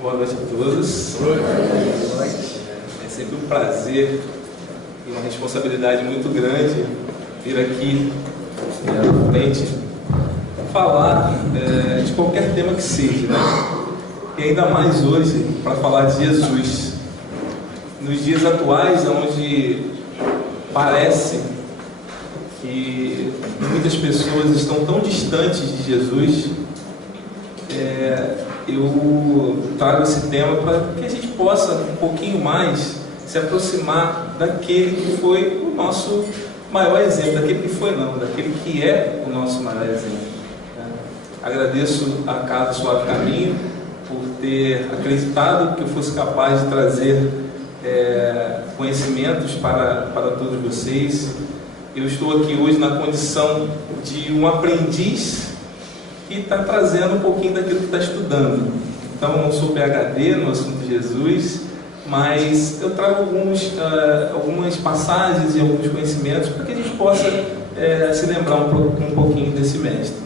Boa noite a todos. É sempre um prazer e uma responsabilidade muito grande vir aqui à frente falar de qualquer tema que seja, né? E ainda mais hoje para falar de Jesus. Nos dias atuais, onde parece que muitas pessoas estão tão distantes de Jesus, eu trago esse tema para que a gente possa um pouquinho mais se aproximar daquele que foi o nosso maior exemplo, daquele que é o nosso maior exemplo. Agradeço a Casa Suave Caminho por ter acreditado que eu fosse capaz de trazer conhecimentos para todos vocês. Eu estou aqui hoje na condição de um aprendiz que está trazendo um pouquinho daquilo que está estudando. Então, eu não sou PhD no assunto de Jesus, mas eu trago algumas passagens e alguns conhecimentos para que a gente possa se lembrar um pouquinho desse mestre.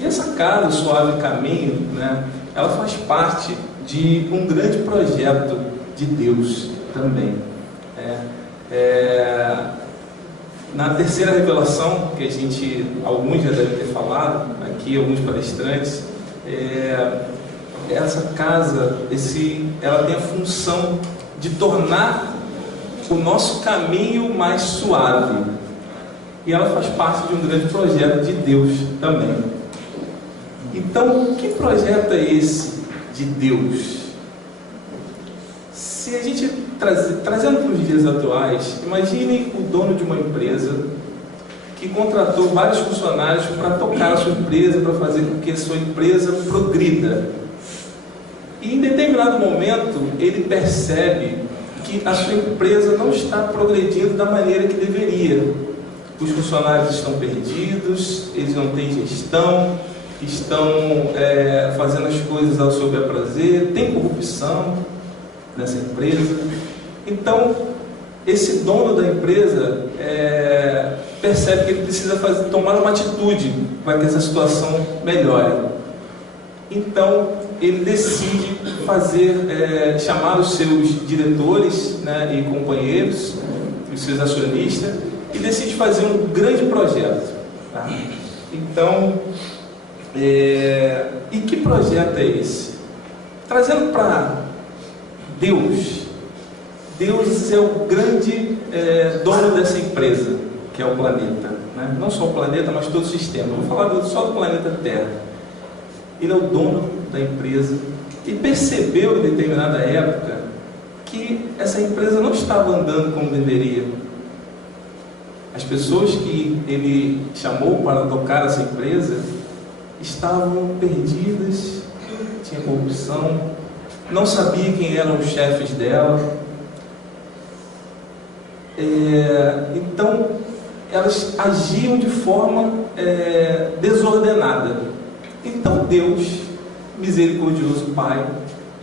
E essa Casa Suave Caminho, né, ela faz parte de um grande projeto de Deus também. Na terceira revelação, que alguns já devem ter falado aqui, alguns palestrantes, essa casa, ela tem a função de tornar o nosso caminho mais suave. E ela faz parte de um grande projeto de Deus também. Então, que projeto é esse de Deus? Se a gente trazendo para os dias atuais, imagine o dono de uma empresa que contratou vários funcionários para tocar a sua empresa, para fazer com que a sua empresa progrida. E em determinado momento ele percebe que a sua empresa não está progredindo da maneira que deveria. Os funcionários estão perdidos, eles não têm gestão, estão fazendo as coisas ao seu bel prazer, tem corrupção nessa empresa. Então, esse dono da empresa percebe que ele precisa tomar uma atitude para que essa situação melhore. Então, ele decide chamar os seus diretores, né, e companheiros, os seus acionistas, e decide fazer um grande projeto. Tá? Então, e que projeto é esse? Trazendo para Deus é o grande dono dessa empresa, que é o planeta, né? Não só o planeta, mas todo o sistema. Eu vou falar só do planeta Terra. Ele é o dono da empresa e percebeu em determinada época que essa empresa não estava andando como deveria. As pessoas que ele chamou para tocar essa empresa estavam perdidas, tinha corrupção, não sabia quem eram os chefes dela. Então elas agiam de forma desordenada. Então Deus, misericordioso Pai,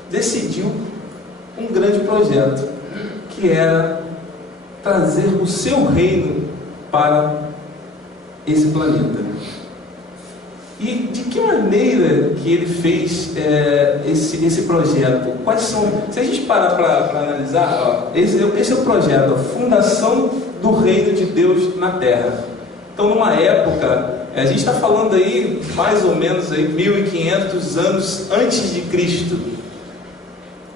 decidiu um grande projeto, que era trazer o seu reino para esse planeta. E de que maneira que ele fez esse projeto? Quais são? Se a gente parar para analisar, esse é o projeto, a fundação do reino de Deus na Terra. Então, numa época, a gente está falando aí mais ou menos aí 1500 anos antes de Cristo,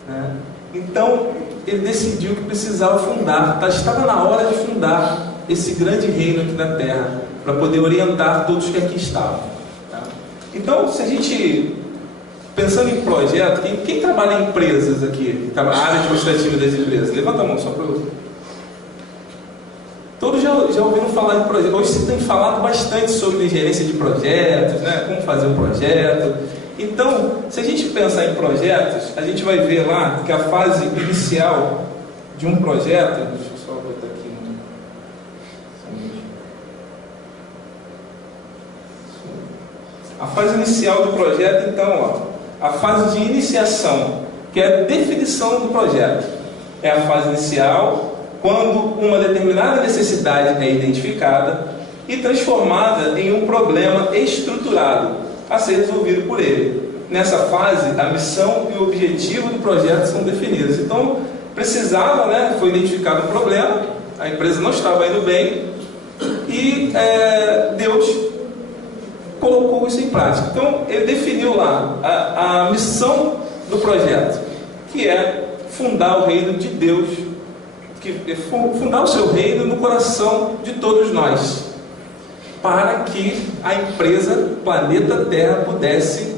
né? Então, ele decidiu que precisava fundar, estava na hora de fundar esse grande reino aqui na Terra, para poder orientar todos que aqui estavam. Então, se a gente, pensando em projeto, quem trabalha em empresas aqui, a área administrativa das empresas, levanta a mão só para eu... Todos já ouviram falar de projeto. Hoje se tem falado bastante sobre gerência de projetos, né? Como fazer um projeto. Então, se a gente pensar em projetos, a gente vai ver lá que a fase inicial de um projeto... Deixa eu só botar aqui. A fase inicial do projeto, então, a fase de iniciação, que é a definição do projeto. É a fase inicial, quando uma determinada necessidade é identificada e transformada em um problema estruturado a ser resolvido por ele. nessa fase, a missão e o objetivo do projeto são definidos. Então, precisava, né, foi identificado um problema, a empresa não estava indo bem, e Deus colocou isso em prática. Então, ele definiu lá a missão do projeto, que é fundar o reino de Deus, fundar o seu reino no coração de todos nós, para que a empresa Planeta Terra pudesse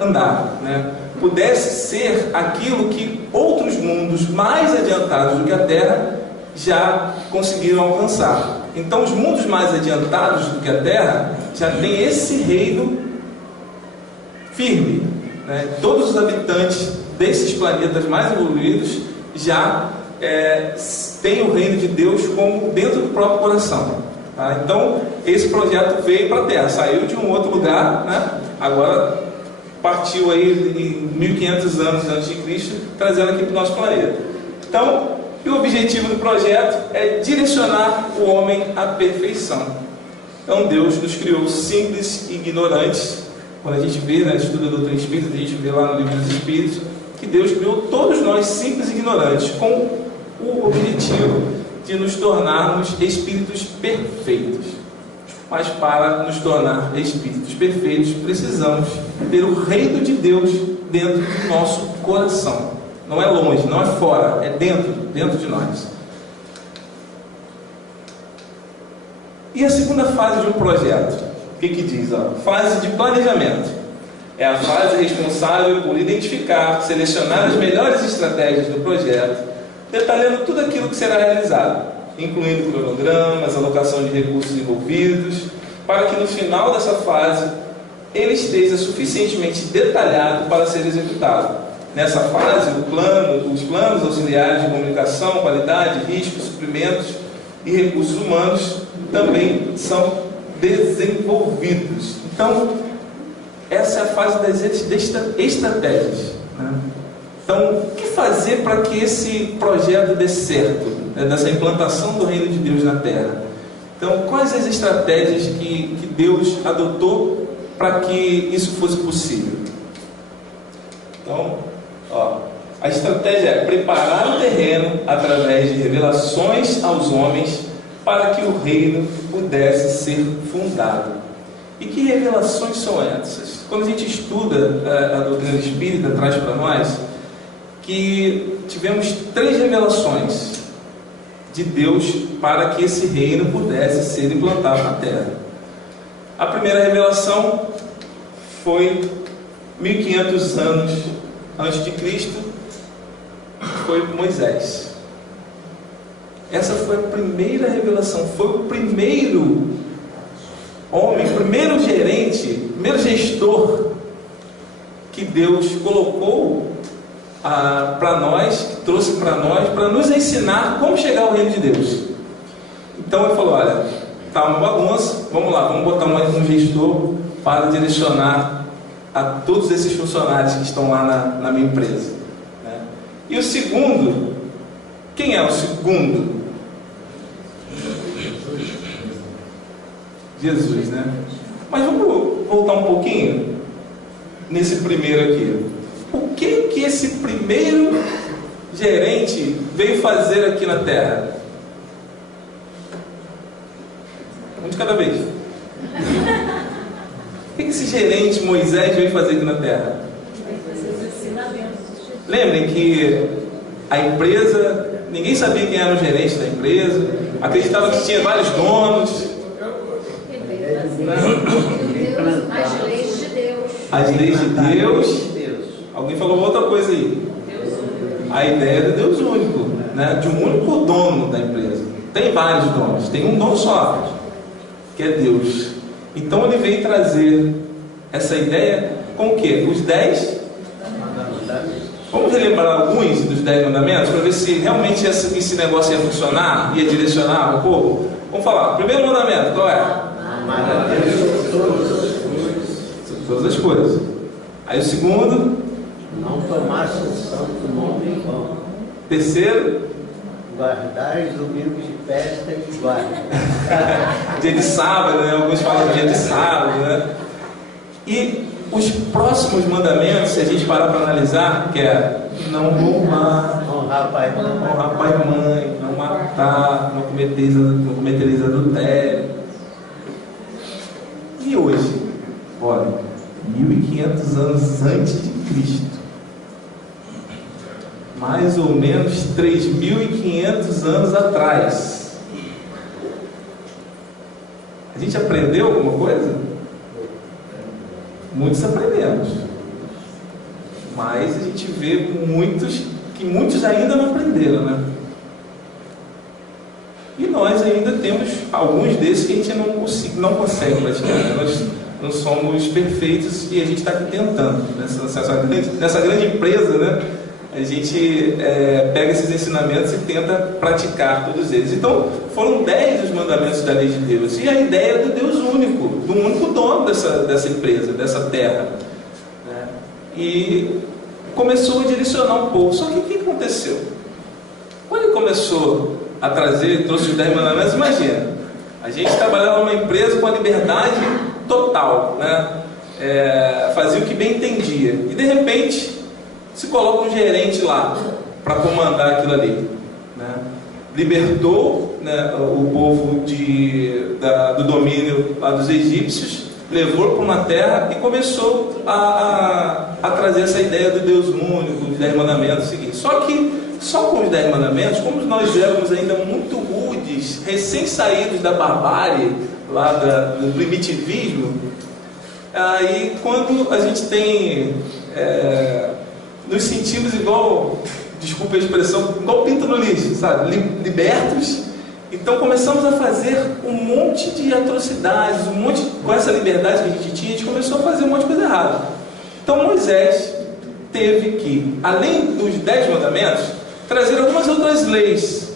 andar, né? Pudesse ser aquilo que outros mundos mais adiantados do que a Terra já conseguiram alcançar. Então, os mundos mais adiantados do que a Terra já têm esse reino firme, né? Todos os habitantes desses planetas mais evoluídos já têm o reino de Deus como dentro do próprio coração, tá? Então, esse projeto veio para a Terra, saiu de um outro lugar, né? Agora partiu aí em 1500 anos antes de Cristo, trazendo aqui para o nosso planeta. Então, e o objetivo do projeto é direcionar o homem à perfeição. Então, Deus nos criou simples e ignorantes. Quando a gente vê, né, estuda a doutrina espírita, a gente vê lá no livro dos Espíritos, que Deus criou todos nós simples e ignorantes, com o objetivo de nos tornarmos espíritos perfeitos. Mas para nos tornar espíritos perfeitos, precisamos ter o reino de Deus dentro do nosso coração. Não é longe, não é fora, é dentro de nós. E a segunda fase de um projeto? O que diz? Fase de planejamento. É a fase responsável por identificar, selecionar as melhores estratégias do projeto, detalhando tudo aquilo que será realizado, incluindo cronogramas, alocação de recursos envolvidos, para que no final dessa fase ele esteja suficientemente detalhado para ser executado. Nessa fase, os planos auxiliares de comunicação, qualidade, riscos, suprimentos e recursos humanos também são desenvolvidos. Então, essa é a fase das estratégias, né? Então, o que fazer para que esse projeto dê certo, né, dessa implantação do reino de Deus na Terra? Então, quais as estratégias que Deus adotou para que isso fosse possível? Então, a estratégia é preparar o terreno através de revelações aos homens para que o reino pudesse ser fundado. E que revelações são essas? Quando a gente estuda a doutrina espírita, traz para nós que tivemos 3 revelações de Deus para que esse reino pudesse ser implantado na Terra. A primeira revelação foi 1500 anos antes de Cristo, foi Moisés. Essa foi a primeira revelação, foi o primeiro homem, o primeiro gerente, o primeiro gestor que Deus colocou para nós, que trouxe para nós, para nos ensinar como chegar ao reino de Deus. Então ele falou: olha, está uma bagunça, vamos lá, vamos botar um gestor para direcionar a todos esses funcionários que estão lá na minha empresa, né? E o segundo, quem é o segundo? Jesus, né? Mas vamos voltar um pouquinho nesse primeiro aqui. O que esse primeiro gerente veio fazer aqui na Terra? Um de cada vez. O que esse gerente Moisés veio fazer aqui na Terra? Lembrem que a empresa, ninguém sabia quem era o gerente da empresa, acreditava que tinha vários donos. As leis de Deus. Alguém falou outra coisa aí. A ideia de Deus único, né? De um único dono da empresa. Tem vários donos, tem um dono só, que é Deus. Então ele veio trazer essa ideia com o quê? Os 10 mandamentos. Vamos relembrar alguns dos 10 mandamentos para ver se realmente esse negócio ia funcionar, ia direcionar o povo. Vamos falar. O primeiro mandamento, qual é? Amar a Deus sobre todas as coisas. Aí o segundo, não tomar seu santo nome em vão. Terceiro, guardar os domingos de festa e guarda. Dia de sábado, né? Alguns falam dia de sábado, né? E os próximos mandamentos, se a gente parar para analisar, que é não roubar, Honrar pai e mãe. honrar pai e mãe, não matar, não cometereis adultério. E hoje, olha, 1500 anos antes de Cristo, mais ou menos 3500 anos atrás, a gente aprendeu alguma coisa? Muitos aprendemos, mas a gente vê que muitos ainda não aprenderam, né? E nós ainda temos alguns desses que a gente não consegue praticar, né? Nós não somos perfeitos e a gente está aqui tentando. Nessa grande empresa, né? A gente pega esses ensinamentos e tenta praticar todos eles. Então, foram 10 os mandamentos da lei de Deus. E a ideia é do Deus único, do único dono dessa empresa, dessa terra, né? E começou a direcionar um pouco. Só que o que aconteceu? Quando ele começou a trouxe os 10 mandamentos, imagina, a gente trabalhava numa empresa com a liberdade total, né? Fazia o que bem entendia. E de repente se coloca um gerente lá para comandar aquilo ali, né? Libertou, né, o povo do domínio lá dos egípcios, levou para uma terra e começou a trazer essa ideia do Deus único, dos 10 mandamentos seguintes. Só que só com os 10 mandamentos, como nós éramos ainda muito rudes, recém-saídos da barbárie, lá do primitivismo, aí quando a gente tem nos sentimos igual, desculpa a expressão, igual pinto no lixo, sabe? Libertos. Então começamos a fazer um monte de atrocidades, com essa liberdade que a gente tinha, a gente começou a fazer um monte de coisa errada. Então Moisés teve que, além dos 10 mandamentos, trazer algumas outras leis,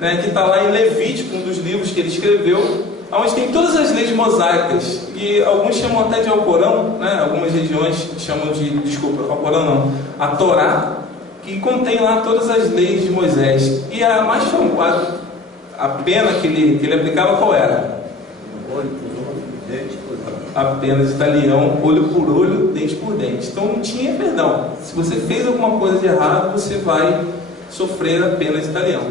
né, que está lá em Levítico, um dos livros que ele escreveu, onde tem todas as leis mosaicas, e alguns chamam até de Alcorão, né? Algumas regiões chamam Alcorão não, a Torá, que contém lá todas as leis de Moisés. E a mais famosa, a pena que ele aplicava, qual era? Olho por olho, dente por dente. A pena de talião, olho por olho, dente por dente. Então não tinha perdão. Se você fez alguma coisa de errado, você vai sofrer a pena de talião.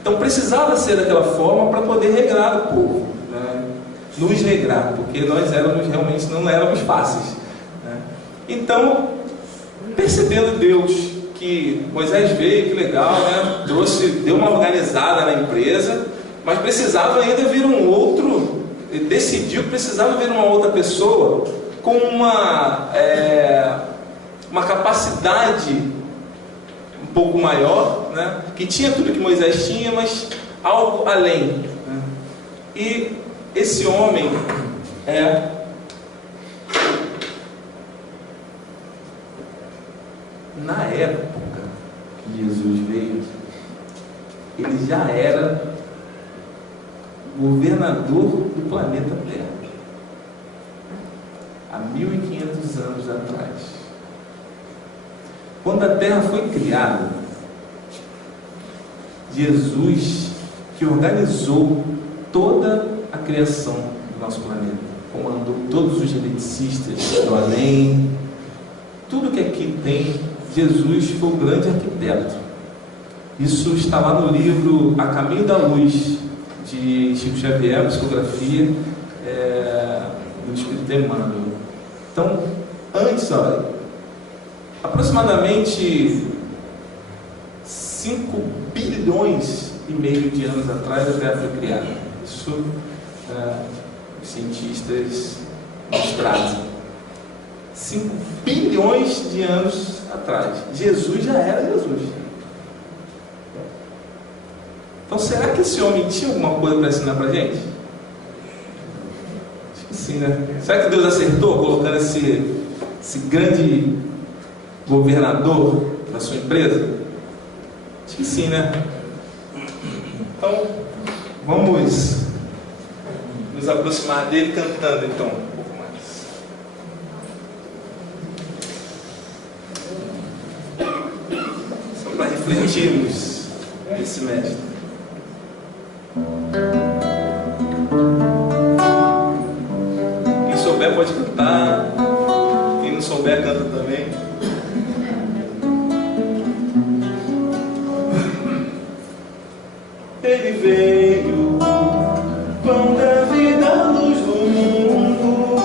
Então precisava ser daquela forma para poder regrar o povo, né? Nos regrar, porque nós realmente não éramos fáceis, né? Então, percebendo Deus que Moisés veio, que legal, né? Deu uma organizada na empresa, mas precisava ainda vir um outro, ele decidiu que precisava vir uma outra pessoa com uma capacidade um pouco maior, né? Que tinha tudo que Moisés tinha, mas algo além, né? E esse homem na época que Jesus veio, ele já era governador do planeta Terra, há 1500 anos atrás. Quando a Terra foi criada, Jesus, que organizou toda a criação do nosso planeta, comandou todos os geneticistas do além, tudo que aqui tem, Jesus foi o grande arquiteto. Isso está lá no livro A Caminho da Luz, de Chico Xavier, psicografia do Espírito Emmanuel. Então, antes, olha, aproximadamente 5 bilhões e meio de anos atrás a Terra foi criada. Isso os cientistas nos trazem. 5 bilhões de anos atrás. Jesus já era Jesus. Então, será que esse homem tinha alguma coisa para ensinar para a gente? Acho que sim, né? Será que Deus acertou colocando esse grande governador na sua empresa? Acho que sim, né? Então, vamos nos aproximar dele cantando, então, um pouco mais. Só para refletirmos esse mestre. Quem souber pode cantar, quem não souber souber, canta também. Ele veio, pão da vida, luz do mundo,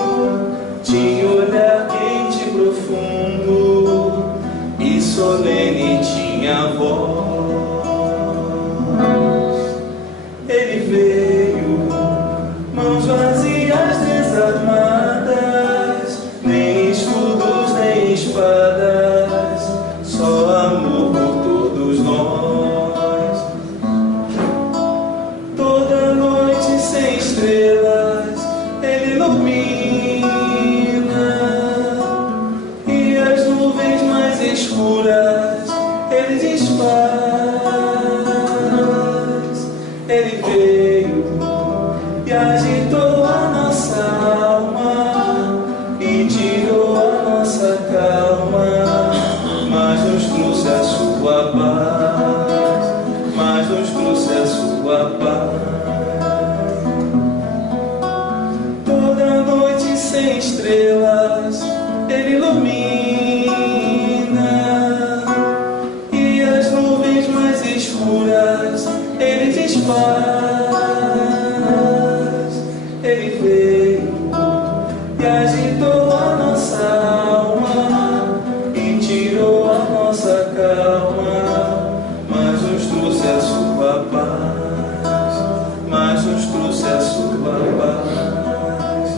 tinha olhar quente e profundo, e solene tinha voz. Ele veio, mãos vazias, desarmadas, nem escudos, nem espadas, só amor por todos nós. Toda noite sem estrelas, Ele ilumina, e as nuvens mais escuras Ele desfaz. Ele veio e agitou a nossa alma e tirou a nossa calma, mas nos trouxe a sua paz, mas nos trouxe a sua paz. Toda noite sem estrelas Ele ilumina, e as nuvens mais escuras Ele desfaz. Ele veio e agitou a nossa alma e tirou a nossa calma, mas nos trouxe a sua paz, mas nos trouxe a sua paz,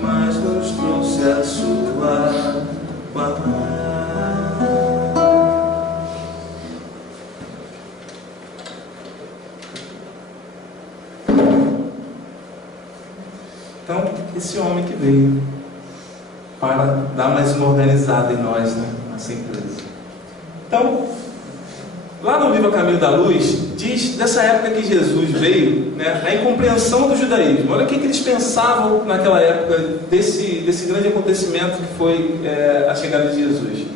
mas nos trouxe a sua paz. Então, esse homem que veio para dar mais uma organizada em nós, né, nessa empresa. Então, lá no livro A Caminho da Luz, diz dessa época que Jesus veio, né, a incompreensão do judaísmo. Olha o que eles pensavam naquela época desse grande acontecimento que foi a chegada de Jesus.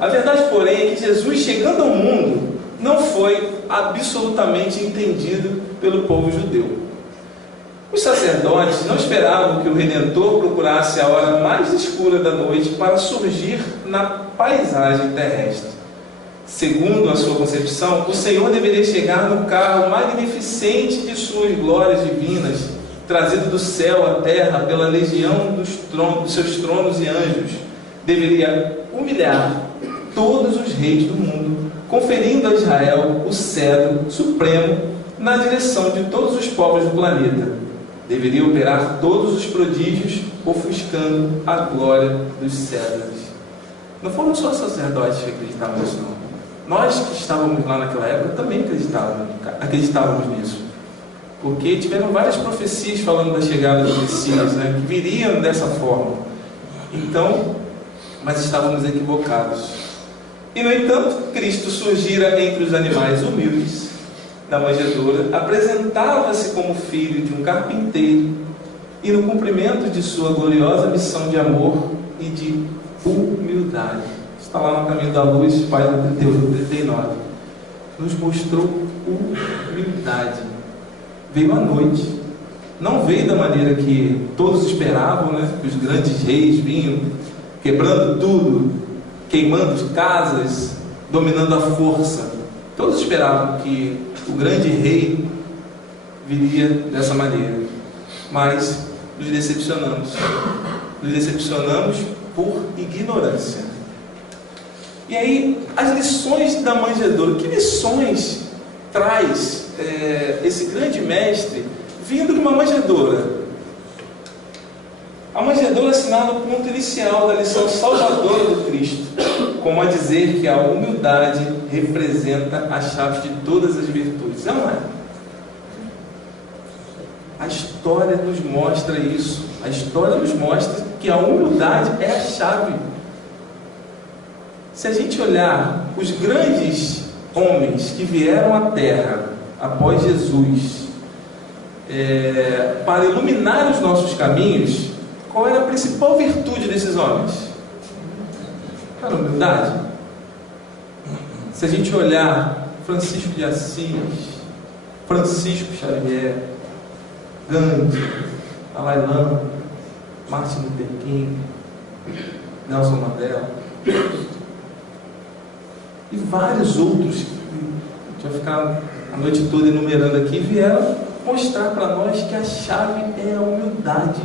A verdade, porém, é que Jesus, chegando ao mundo, não foi absolutamente entendido pelo povo judeu. Os sacerdotes não esperavam que o Redentor procurasse a hora mais escura da noite para surgir na paisagem terrestre. Segundo a sua concepção, o Senhor deveria chegar no carro magnificente de suas glórias divinas, trazido do céu à terra pela legião dos seus tronos e anjos. Deveria humilhar todos os reis do mundo, conferindo a Israel o cetro supremo na direção de todos os povos do planeta. Deveria operar todos os prodígios, ofuscando a glória dos césares. Não foram só os sacerdotes que acreditavam nisso, não. Nós que estávamos lá naquela época também acreditávamos nisso. Porque tiveram várias profecias falando da chegada do Messias, né, que viriam dessa forma. Então, mas estávamos equivocados. E, no entanto, Cristo surgira entre os animais humildes da manjedoura, apresentava-se como filho de um carpinteiro e, no cumprimento de sua gloriosa missão de amor e de humildade, está lá no Caminho da Luz, página 38, 39, nos mostrou humildade. Veio à noite, não veio da maneira que todos esperavam, né? Que os grandes reis vinham quebrando tudo, queimando casas, dominando a força. Todos esperavam que o grande rei viria dessa maneira, mas nos decepcionamos. Nos decepcionamos por ignorância. E aí, as lições da manjedoura. Que lições traz esse grande mestre vindo de uma manjedoura? A manjedoura assinala o ponto inicial da lição salvadora do Cristo, como a dizer que a humildade representa a chave de todas as virtudes. Não é? A história nos mostra isso. A história nos mostra que a humildade é a chave. Se a gente olhar os grandes homens que vieram à Terra após Jesus para iluminar os nossos caminhos, qual era a principal virtude desses homens? Era a humildade. Se a gente olhar Francisco de Assis, Francisco Xavier, Gandhi, Dalai Lama, Martin Luther King, Nelson Mandela, e vários outros, a gente vai ficar a noite toda enumerando aqui, vieram mostrar para nós que a chave é a humildade.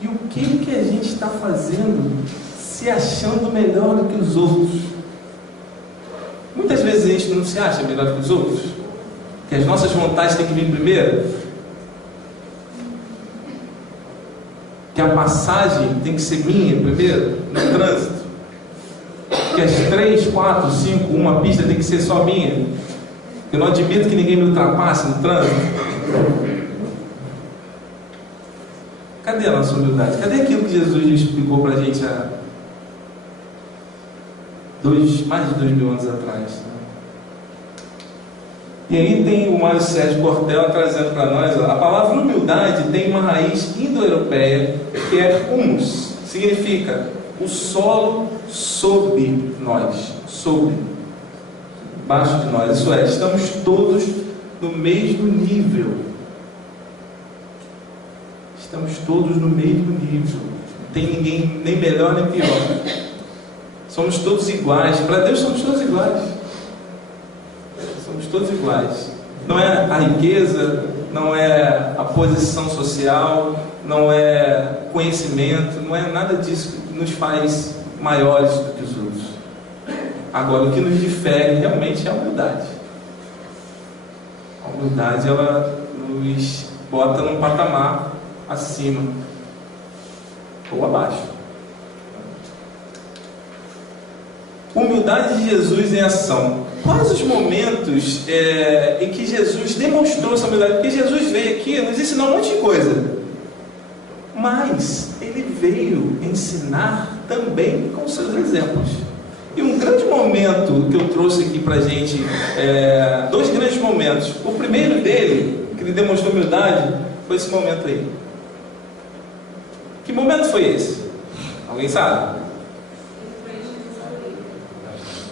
E o que a gente está fazendo se achando melhor do que os outros? Muitas vezes a gente não se acha melhor do que os outros, que as nossas vontades têm que vir primeiro, que a passagem tem que ser minha primeiro, no trânsito, que as 3, 4, 5, uma pista tem que ser só minha, eu não admito que ninguém me ultrapasse no trânsito. Cadê a nossa humildade? Cadê aquilo que Jesus explicou para a gente há mais de 2000 anos atrás? E aí tem o Mário Sérgio Cortella trazendo para nós, a palavra humildade tem uma raiz indo-europeia que é humus, significa o solo sob nós, sobre, baixo de nós, isso é, estamos todos no mesmo nível. Estamos todos no mesmo nível. Não tem ninguém nem melhor nem pior. Somos todos iguais. Para Deus somos todos iguais. Somos todos iguais. Não é a riqueza, não é a posição social, não é conhecimento, não é nada disso que nos faz maiores do que os outros. Agora, o que nos difere realmente é a humildade. A humildade, ela nos bota num patamar acima ou abaixo. Humildade de Jesus em ação. Quais os momentos em que Jesus demonstrou essa humildade? Porque Jesus veio aqui nos ensinar um monte de coisa, mas ele veio ensinar também com seus exemplos. E um grande momento que eu trouxe aqui pra gente, dois grandes momentos. O primeiro dele, que ele demonstrou humildade, foi esse momento aí. Que momento foi esse? Alguém sabe?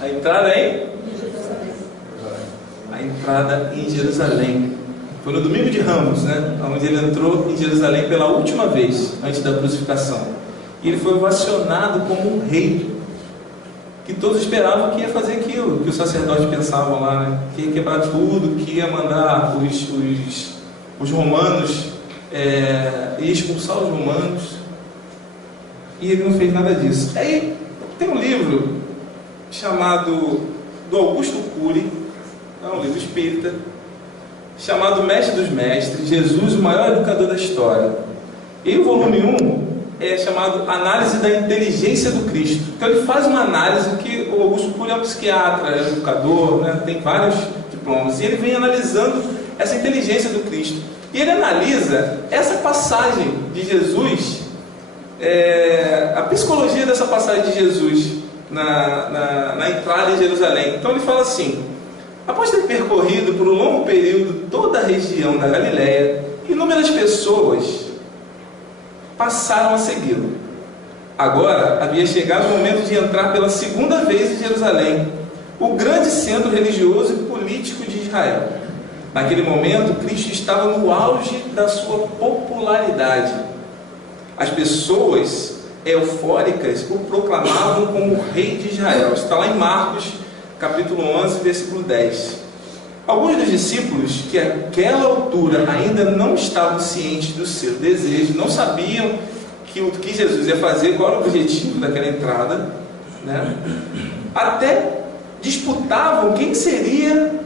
A entrada em? A entrada em Jerusalém. Foi no domingo de Ramos, né? Onde ele entrou em Jerusalém pela última vez, antes da crucificação. E ele foi ovacionado como um rei, que todos esperavam que ia fazer aquilo, que os sacerdotes pensavam lá, né? Que ia quebrar tudo, que ia mandar os romanos, ia expulsar os romanos. E ele não fez nada disso. Aí tem um livro chamado, do Augusto Cury, é um livro espírita, chamado Mestre dos Mestres, Jesus, o maior educador da história. E o volume 1 é chamado Análise da Inteligência do Cristo. Então ele faz uma análise, que o Augusto Cury é um psiquiatra, é um educador, né, tem vários diplomas, e ele vem analisando essa inteligência do Cristo. E ele analisa essa passagem de Jesus, a psicologia dessa passagem de Jesus na entrada em Jerusalém. Então ele fala assim: após ter percorrido por um longo período toda a região da Galileia, inúmeras pessoas passaram a segui-lo. Agora havia chegado o momento de entrar pela segunda vez em Jerusalém, o grande centro religioso e político de Israel. Naquele momento, Cristo estava no auge da sua popularidade. As pessoas eufóricas o proclamavam como o rei de Israel. Está lá em Marcos, capítulo 11, versículo 10. Alguns dos discípulos, que àquela altura ainda não estavam cientes do seu desejo, não sabiam que o que Jesus ia fazer, qual era o objetivo daquela entrada, né? Até disputavam quem seria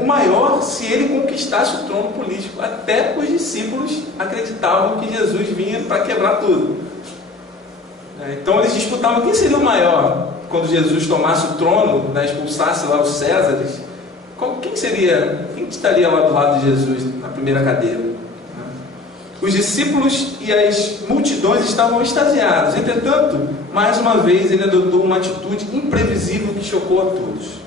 o maior se ele conquistasse o trono político. Até os discípulos acreditavam que Jesus vinha para quebrar tudo. Então eles disputavam quem seria o maior quando Jesus tomasse o trono, né, expulsasse lá os Césares. Quem estaria lá do lado de Jesus na primeira cadeira? Os discípulos e as multidões estavam extasiados. Entretanto, mais uma vez ele adotou uma atitude imprevisível que chocou a todos.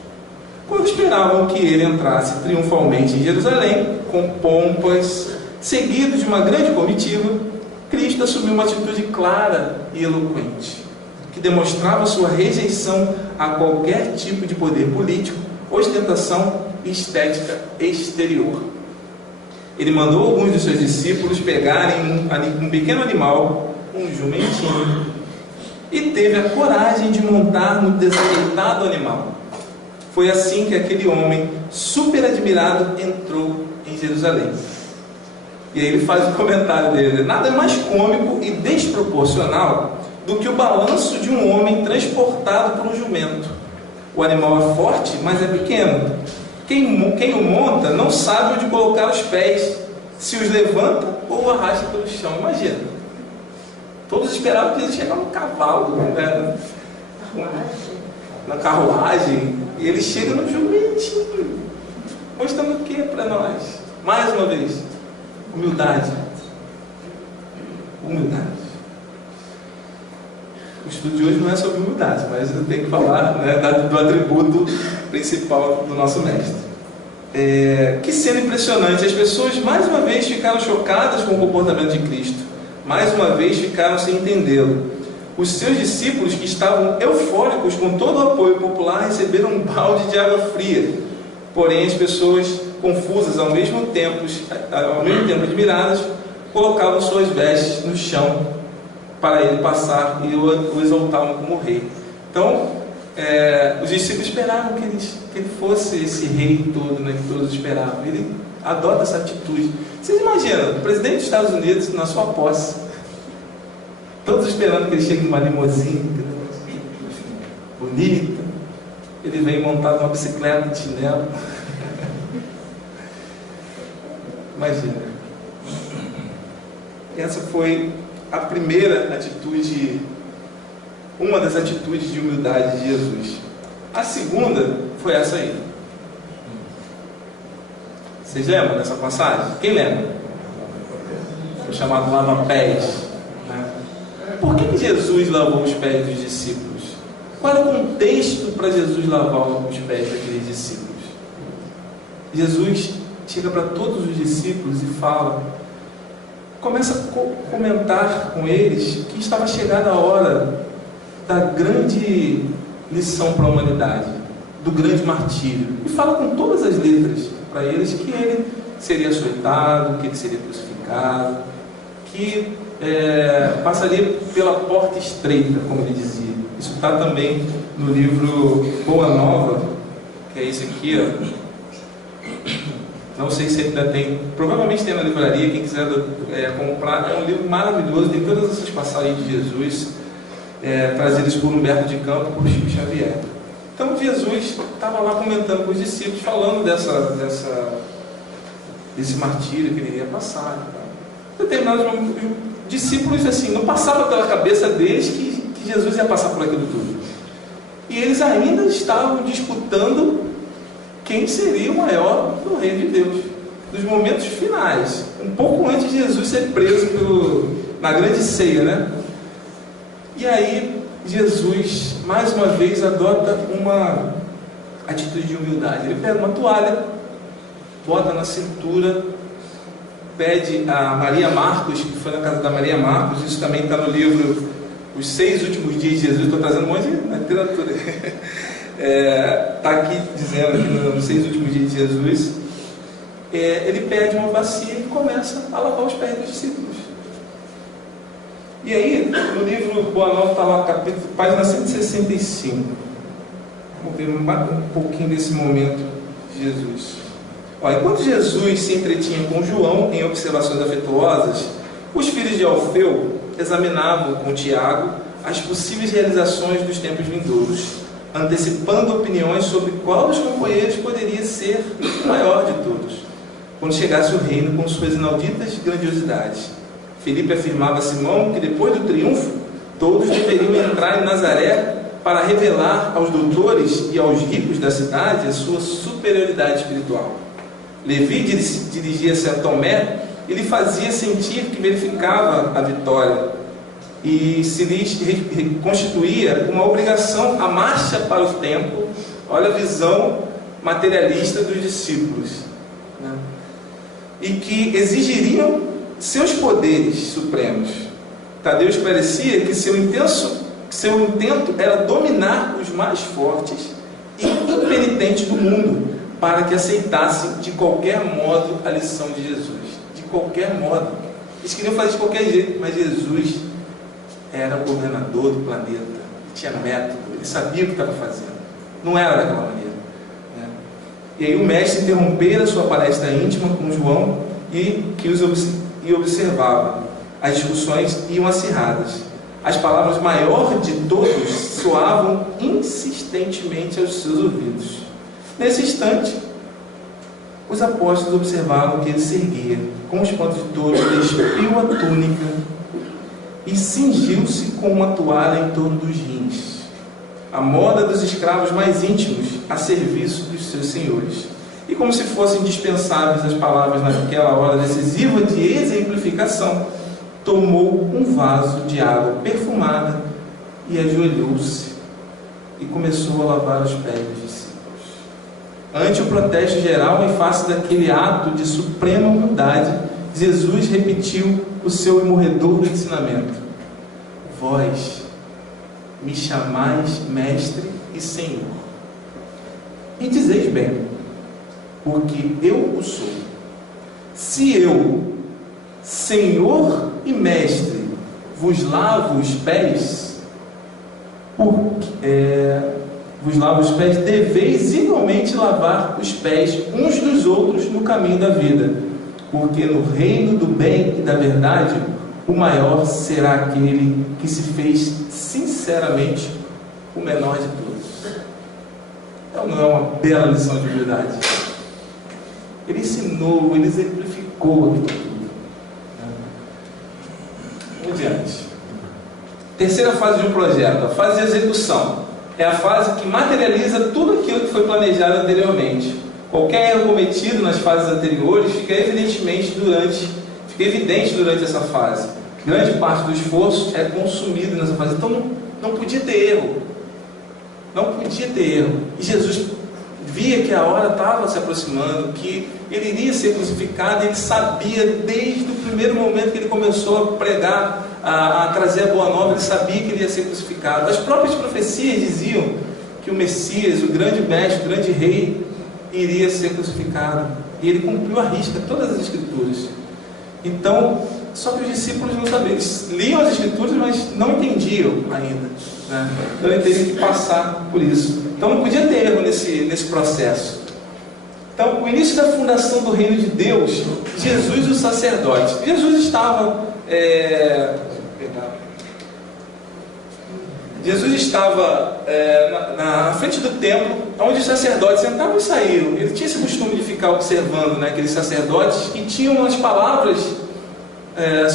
Quando esperavam que ele entrasse triunfalmente em Jerusalém, com pompas, seguido de uma grande comitiva, Cristo assumiu uma atitude clara e eloquente, que demonstrava sua rejeição a qualquer tipo de poder político, ostentação e estética exterior. Ele mandou alguns de seus discípulos pegarem um pequeno animal, um jumentinho, e teve a coragem de montar no desajeitado animal. Foi assim que aquele homem, super admirado, entrou em Jerusalém. E aí ele faz o comentário dele: nada é mais cômico e desproporcional do que o balanço de um homem transportado por um jumento. O animal é forte, mas é pequeno. Quem o monta não sabe onde colocar os pés, se os levanta ou o arrasta pelo chão. Imagina. Todos esperavam que ele chegasse no cavalo, né? Na carruagem, e ele chega no jumentinho, mostrando o que para nós? Mais uma vez, humildade. Humildade. O estudo de hoje não é sobre humildade, mas eu tenho que falar, né, do atributo principal do nosso mestre. Que cena impressionante! As pessoas mais uma vez ficaram chocadas com o comportamento de Cristo. Mais uma vez ficaram sem entendê-lo. Os seus discípulos, que estavam eufóricos com todo o apoio popular, receberam um balde de água fria. Porém, as pessoas, confusas ao mesmo tempo admiradas, colocavam suas vestes no chão para ele passar e o exaltavam como rei. Então, os discípulos esperavam que ele fosse esse rei todo, né, que todos esperavam. Ele adota essa atitude. Vocês imaginam, o presidente dos Estados Unidos, na sua posse, todos esperando que ele chegue numa limusine bonita, ele vem montado numa bicicleta de chinelo. Imagina. Essa foi a primeira atitude, uma das atitudes de humildade de Jesus. A segunda foi essa aí. Vocês lembram dessa passagem? Quem lembra? Foi chamado lava-pés, né? Por que Jesus lavou os pés dos discípulos? Qual era o contexto para Jesus lavar os pés daqueles discípulos? Jesus chega para todos os discípulos e começa a comentar com eles que estava chegada a hora da grande lição para a humanidade, do grande martírio. E fala com todas as letras para eles que ele seria açoitado, que ele seria crucificado, que passaria pela porta estreita, como ele dizia. Isso está também no livro Boa Nova, que é esse aqui, ó. Não sei se ainda tem, provavelmente tem na livraria, quem quiser comprar. É um livro maravilhoso, tem todas essas passagens de Jesus, trazidas por Humberto de Campos, por Chico Xavier. Então Jesus estava lá comentando com os discípulos, falando desse martírio que ele iria passar. Determinados discípulos, assim, não passava pela cabeça deles que Jesus ia passar por aquilo tudo. E eles ainda estavam disputando quem seria o maior do reino de Deus, dos momentos finais, um pouco antes de Jesus ser preso na grande ceia, né? E aí Jesus mais uma vez adota uma atitude de humildade. Ele pega uma toalha, bota na cintura, pede a Maria Marcos, que foi na casa da Maria Marcos. Isso também está no livro Os 6 Últimos Dias de Jesus. Estou trazendo um monte de literatura. Está aqui dizendo, aqui nos 6 Últimos Dias de Jesus, ele pede uma bacia e começa a lavar os pés dos discípulos. E aí, no livro Boa Nova, está lá, página 165. Vamos ver um pouquinho desse momento de Jesus. Enquanto Jesus se entretinha com João em observações afetuosas, os filhos de Alfeu examinavam com Tiago as possíveis realizações dos tempos vindouros, antecipando opiniões sobre qual dos companheiros poderia ser o maior de todos, quando chegasse o reino com suas inauditas grandiosidades. Filipe afirmava a Simão que depois do triunfo, todos deveriam entrar em Nazaré para revelar aos doutores e aos ricos da cidade a sua superioridade espiritual. Levi dirigia-se a Tomé e lhe fazia sentir que verificava a vitória, e se lhe constituía uma obrigação a marcha para o templo. Olha a visão materialista dos discípulos, né? E que exigiriam seus poderes supremos. Tadeu esclarecia que seu intento era dominar os mais fortes e impenitentes do mundo, para que aceitassem de qualquer modo a lição de Jesus. De qualquer modo. Eles queriam fazer de qualquer jeito, mas Jesus era o governador do planeta, ele tinha método, ele sabia o que estava fazendo, não era daquela maneira, né? E aí o mestre interrompera sua palestra íntima com João e observava. As discussões iam acirradas. As palavras maior de todos soavam insistentemente aos seus ouvidos. Nesse instante, os apóstolos observaram que ele se erguia, com os panos de touro, despiu a túnica e cingiu-se com uma toalha em torno dos rins, a moda dos escravos mais íntimos a serviço dos seus senhores. E como se fossem dispensáveis as palavras naquela hora decisiva de exemplificação, tomou um vaso de água perfumada e ajoelhou-se e começou a lavar os pés dos discípulos. Ante o protesto geral em face daquele ato de suprema humildade, Jesus repetiu o seu imorredouro ensinamento: vós me chamais mestre e senhor, e dizeis bem, porque eu o sou. Se eu, senhor e mestre, vos lavo os pés, deveis igualmente lavar os pés uns dos outros no caminho da vida, porque no reino do bem e da verdade, o maior será aquele que se fez sinceramente o menor de todos. Não é uma bela lição de humildade? Ele ensinou, ele exemplificou aquilo tudo. Vamos adiante. Terceira fase de um projeto, a fase de execução. É a fase que materializa tudo aquilo que foi planejado anteriormente. Qualquer erro cometido nas fases anteriores fica evidente durante essa fase. Grande parte do esforço é consumido nessa fase. Então não podia ter erro. Não podia ter erro. E Jesus via que a hora estava se aproximando, que ele iria ser crucificado, e ele sabia desde o primeiro momento que ele começou a pregar, a trazer a boa nova, ele sabia que ele ia ser crucificado. As próprias profecias diziam que o Messias, o grande mestre, o grande rei, iria ser crucificado, e ele cumpriu à risca todas as escrituras. Então, só que os discípulos não sabiam, eles liam as escrituras, mas não entendiam ainda, né? Então ele teve que passar por isso. Então não podia ter erro nesse processo. Então, o início da fundação do reino de Deus, Jesus e os sacerdotes. Jesus estava na frente do templo, onde os sacerdotes entravam e saíam. Ele tinha esse costume de ficar observando, né, aqueles sacerdotes que tinham as palavras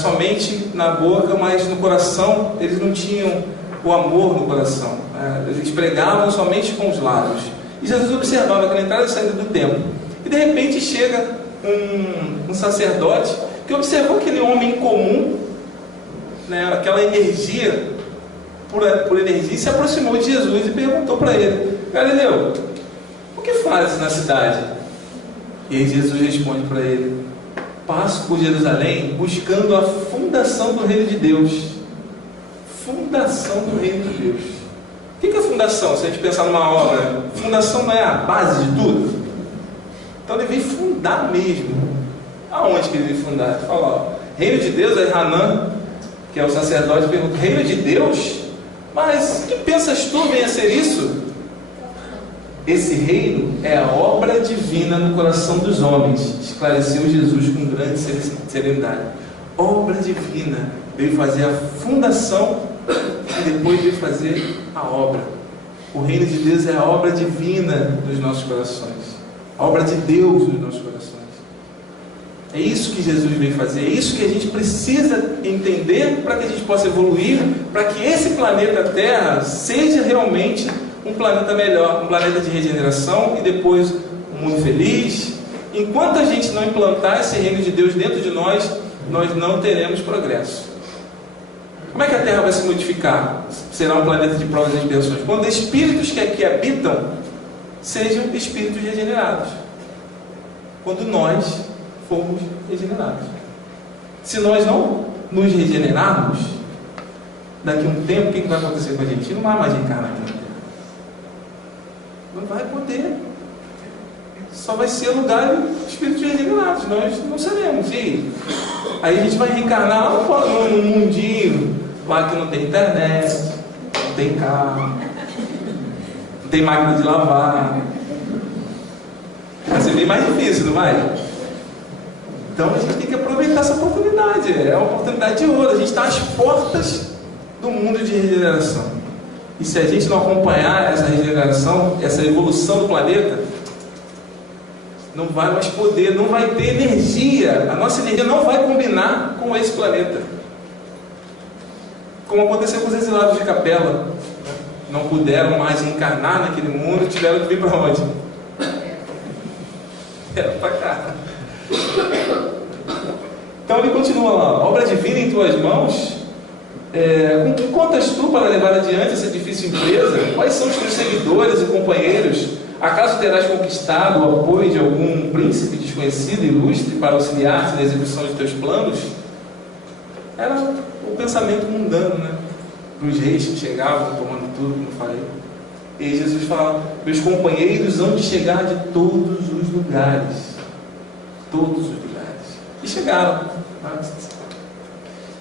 somente na boca, mas no coração eles não tinham o amor no coração. Eles pregavam somente com os lábios. E Jesus observava aquela entrada e saída do templo. E de repente chega um sacerdote que observou aquele homem comum, né, aquela energia, por energia, e se aproximou de Jesus e perguntou para ele: Galileu, o que fazes na cidade? E aí Jesus responde para ele: passo por Jerusalém buscando a fundação do reino de Deus. Fundação do reino de Deus. O que é fundação? Se a gente pensar numa obra, fundação não é a base de tudo? Então ele veio fundar mesmo. Aonde que ele veio fundar? Ele fala, ó, reino de Deus. Aí Hanã, que é o sacerdote, pergunta: reino de Deus? Mas que pensas tu venha ser isso? Esse reino é a obra divina no coração dos homens, esclareceu Jesus com grande serenidade. Obra divina, veio fazer a fundação e depois veio fazer a obra. O reino de Deus é a obra divina dos nossos corações, a obra de Deus nos nossos corações. É isso que Jesus veio fazer, é isso que a gente precisa entender para que a gente possa evoluir, para que esse planeta Terra seja realmente um planeta melhor, um planeta de regeneração e depois um mundo feliz. Enquanto a gente não implantar esse reino de Deus dentro de nós, nós não teremos progresso. Como é que a Terra vai se modificar? Será um planeta de provas e expiações quando espíritos que aqui habitam sejam espíritos regenerados, quando nós formos regenerados. Se nós não nos regenerarmos, daqui a um tempo, o que vai acontecer com a gente? Não vai mais reencarnar aqui na Terra. Não vai poder. Só vai ser lugar de espíritos regenerados. Nós não seremos. E aí a gente vai reencarnar lá no mundinho, Lá que não tem internet, não tem carro, não tem máquina de lavar. Vai ser bem mais difícil, não vai? Então a gente tem que aproveitar essa oportunidade. É uma oportunidade de ouro. A gente está às portas do mundo de regeneração. E se a gente não acompanhar essa regeneração, essa evolução do planeta, não vai mais poder, não vai ter energia. A nossa energia não vai combinar com esse planeta. Como aconteceu com os exilados de Capela. Não puderam mais encarnar naquele mundo, tiveram que vir para onde? Era para cá. Então ele continua lá: obra divina em tuas mãos, com que contas tu para levar adiante essa difícil empresa? Quais são os teus seguidores e companheiros? Acaso terás conquistado o apoio de algum príncipe desconhecido e ilustre para auxiliar-te na execução de teus planos? Era o pensamento mundano, né? Dos reis que chegavam tomando tudo, como eu falei. E aí Jesus fala: meus companheiros hão de chegar de todos os lugares. Todos os lugares. E chegaram.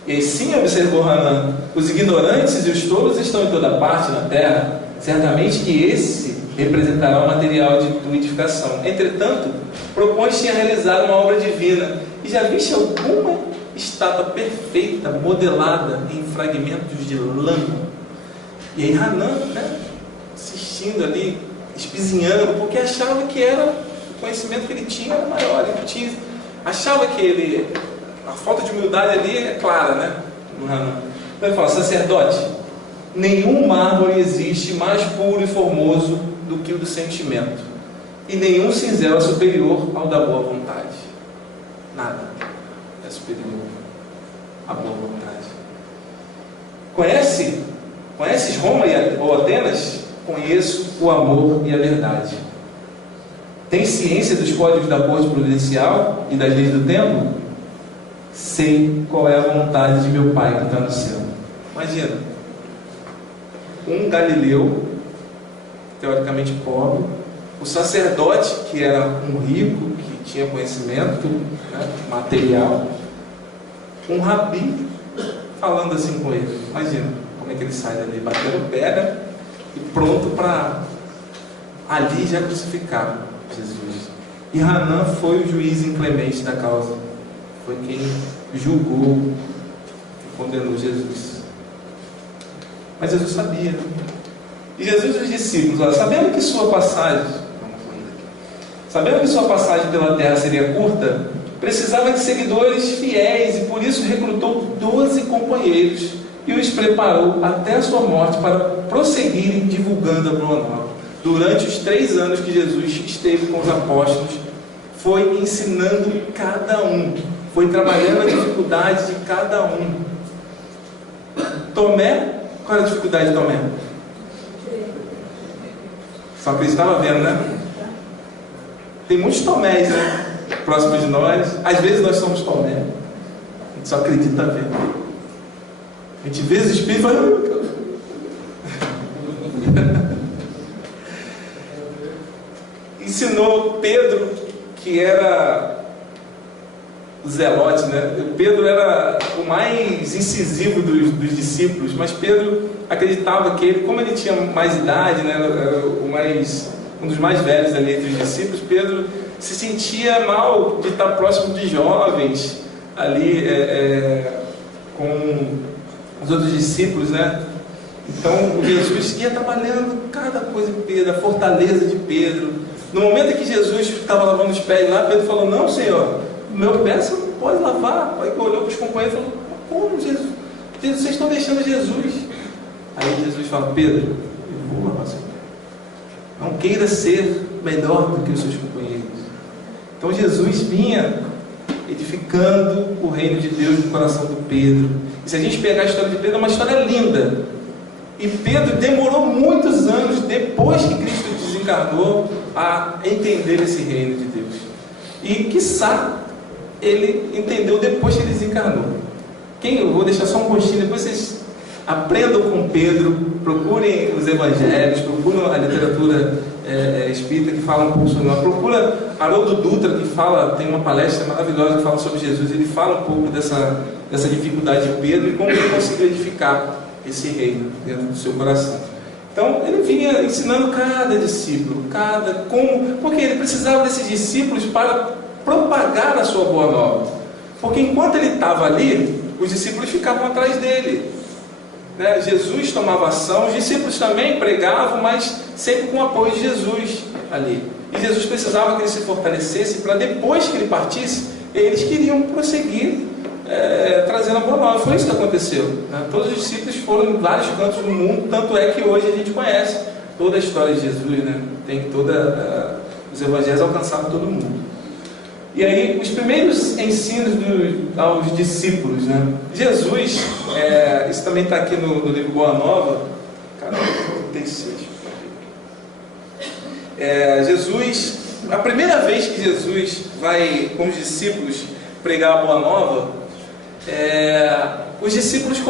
E aí sim, observou Hanan: os ignorantes e os tolos estão em toda parte na terra. Certamente que esse representará o material de tua edificação. Entretanto, propões-te a realizar uma obra divina. E já viste alguma estátua perfeita, modelada em fragmentos de lama? E aí Hanan, né, assistindo ali, espizinhando, porque achava que era o conhecimento que ele tinha era maior. Ele tinha, achava que ele, a falta de humildade ali é clara, né, no Hanan. Então ele fala: sacerdote, nenhum mármore existe mais puro e formoso do que o do sentimento, e nenhum cinzel é superior ao da boa vontade. Nada é superior à boa vontade. Conheces Roma ou Atenas? Conheço o amor e a verdade. Tens ciência dos códigos da corte providencial e das leis do templo? Sei qual é a vontade de meu Pai que está no céu. Imagina, um galileu, teoricamente pobre, o sacerdote, que era um rico, que tinha conhecimento, né, material, um rabi falando assim com ele. Imagina como é que ele sai dali, batendo o pé, né, e pronto para ali já crucificar Jesus. E Hanan foi o juiz inclemente da causa, foi quem julgou e condenou Jesus. Mas Jesus sabia, né? E Jesus e os discípulos, olha, sabendo que sua passagem pela terra seria curta, precisava de seguidores fiéis, e por isso recrutou 12 companheiros e os preparou até a sua morte para prosseguirem divulgando a boa nova. Durante os 3 anos que Jesus esteve com os apóstolos, foi ensinando cada um, foi trabalhando a dificuldade de cada um. Tomé, qual era a dificuldade de Tomé? Só acreditava vendo, né? Tem muitos Tomés, né? Próximos de nós. Às vezes nós somos Tomé. A gente só acredita vendo. A gente vê os espíritos e fala: ensinou Pedro, que era o zelote, né? Pedro era o mais incisivo dos discípulos, mas Pedro acreditava que ele, como ele tinha mais idade, né, era um dos mais velhos ali entre os discípulos, Pedro se sentia mal de estar próximo de jovens ali com os outros discípulos, né? Então Jesus ia trabalhando cada coisa em Pedro, a fortaleza de Pedro. No momento em que Jesus estava lavando os pés lá, Pedro falou: não, Senhor, meu pé você não pode lavar. Aí olhou para os companheiros e falou: como Jesus? Vocês estão deixando Jesus. Aí Jesus fala: Pedro, eu vou lavar seu pé. Não queira ser melhor do que os seus companheiros. Então Jesus vinha edificando o reino de Deus no coração do Pedro. E se a gente pegar a história de Pedro, é uma história linda. E Pedro demorou muitos anos depois que Cristo desencarnou a entender esse reino de Deus. E quiçá ele entendeu depois que ele desencarnou. Eu vou deixar só um gostinho, depois vocês aprendam com Pedro procurem os evangelhos, procurem a literatura espírita que fala um pouco sobre nós, procura Haroldo Dutra, que fala, tem uma palestra maravilhosa que fala sobre Jesus, ele fala um pouco dessa dificuldade de Pedro e como ele conseguiu edificar esse reino dentro do seu coração. Então ele vinha ensinando cada discípulo, porque ele precisava desses discípulos para propagar a sua boa nova, porque enquanto ele estava ali, os discípulos ficavam atrás dele, né? Jesus tomava ação, os discípulos também pregavam, mas sempre com o apoio de Jesus ali, e Jesus precisava que ele se fortalecesse para depois que ele partisse, eles queriam prosseguir trazendo a boa nova. Foi isso que aconteceu, né? Todos os discípulos foram em vários cantos do mundo, tanto é que hoje a gente conhece toda a história de Jesus, né? Tem os evangelhos alcançaram todo mundo. E aí, os primeiros ensinos aos discípulos, né? Jesus, isso também está aqui no livro Boa Nova, caramba, 36. Jesus, a primeira vez que Jesus vai com os discípulos pregar a Boa Nova, os discípulos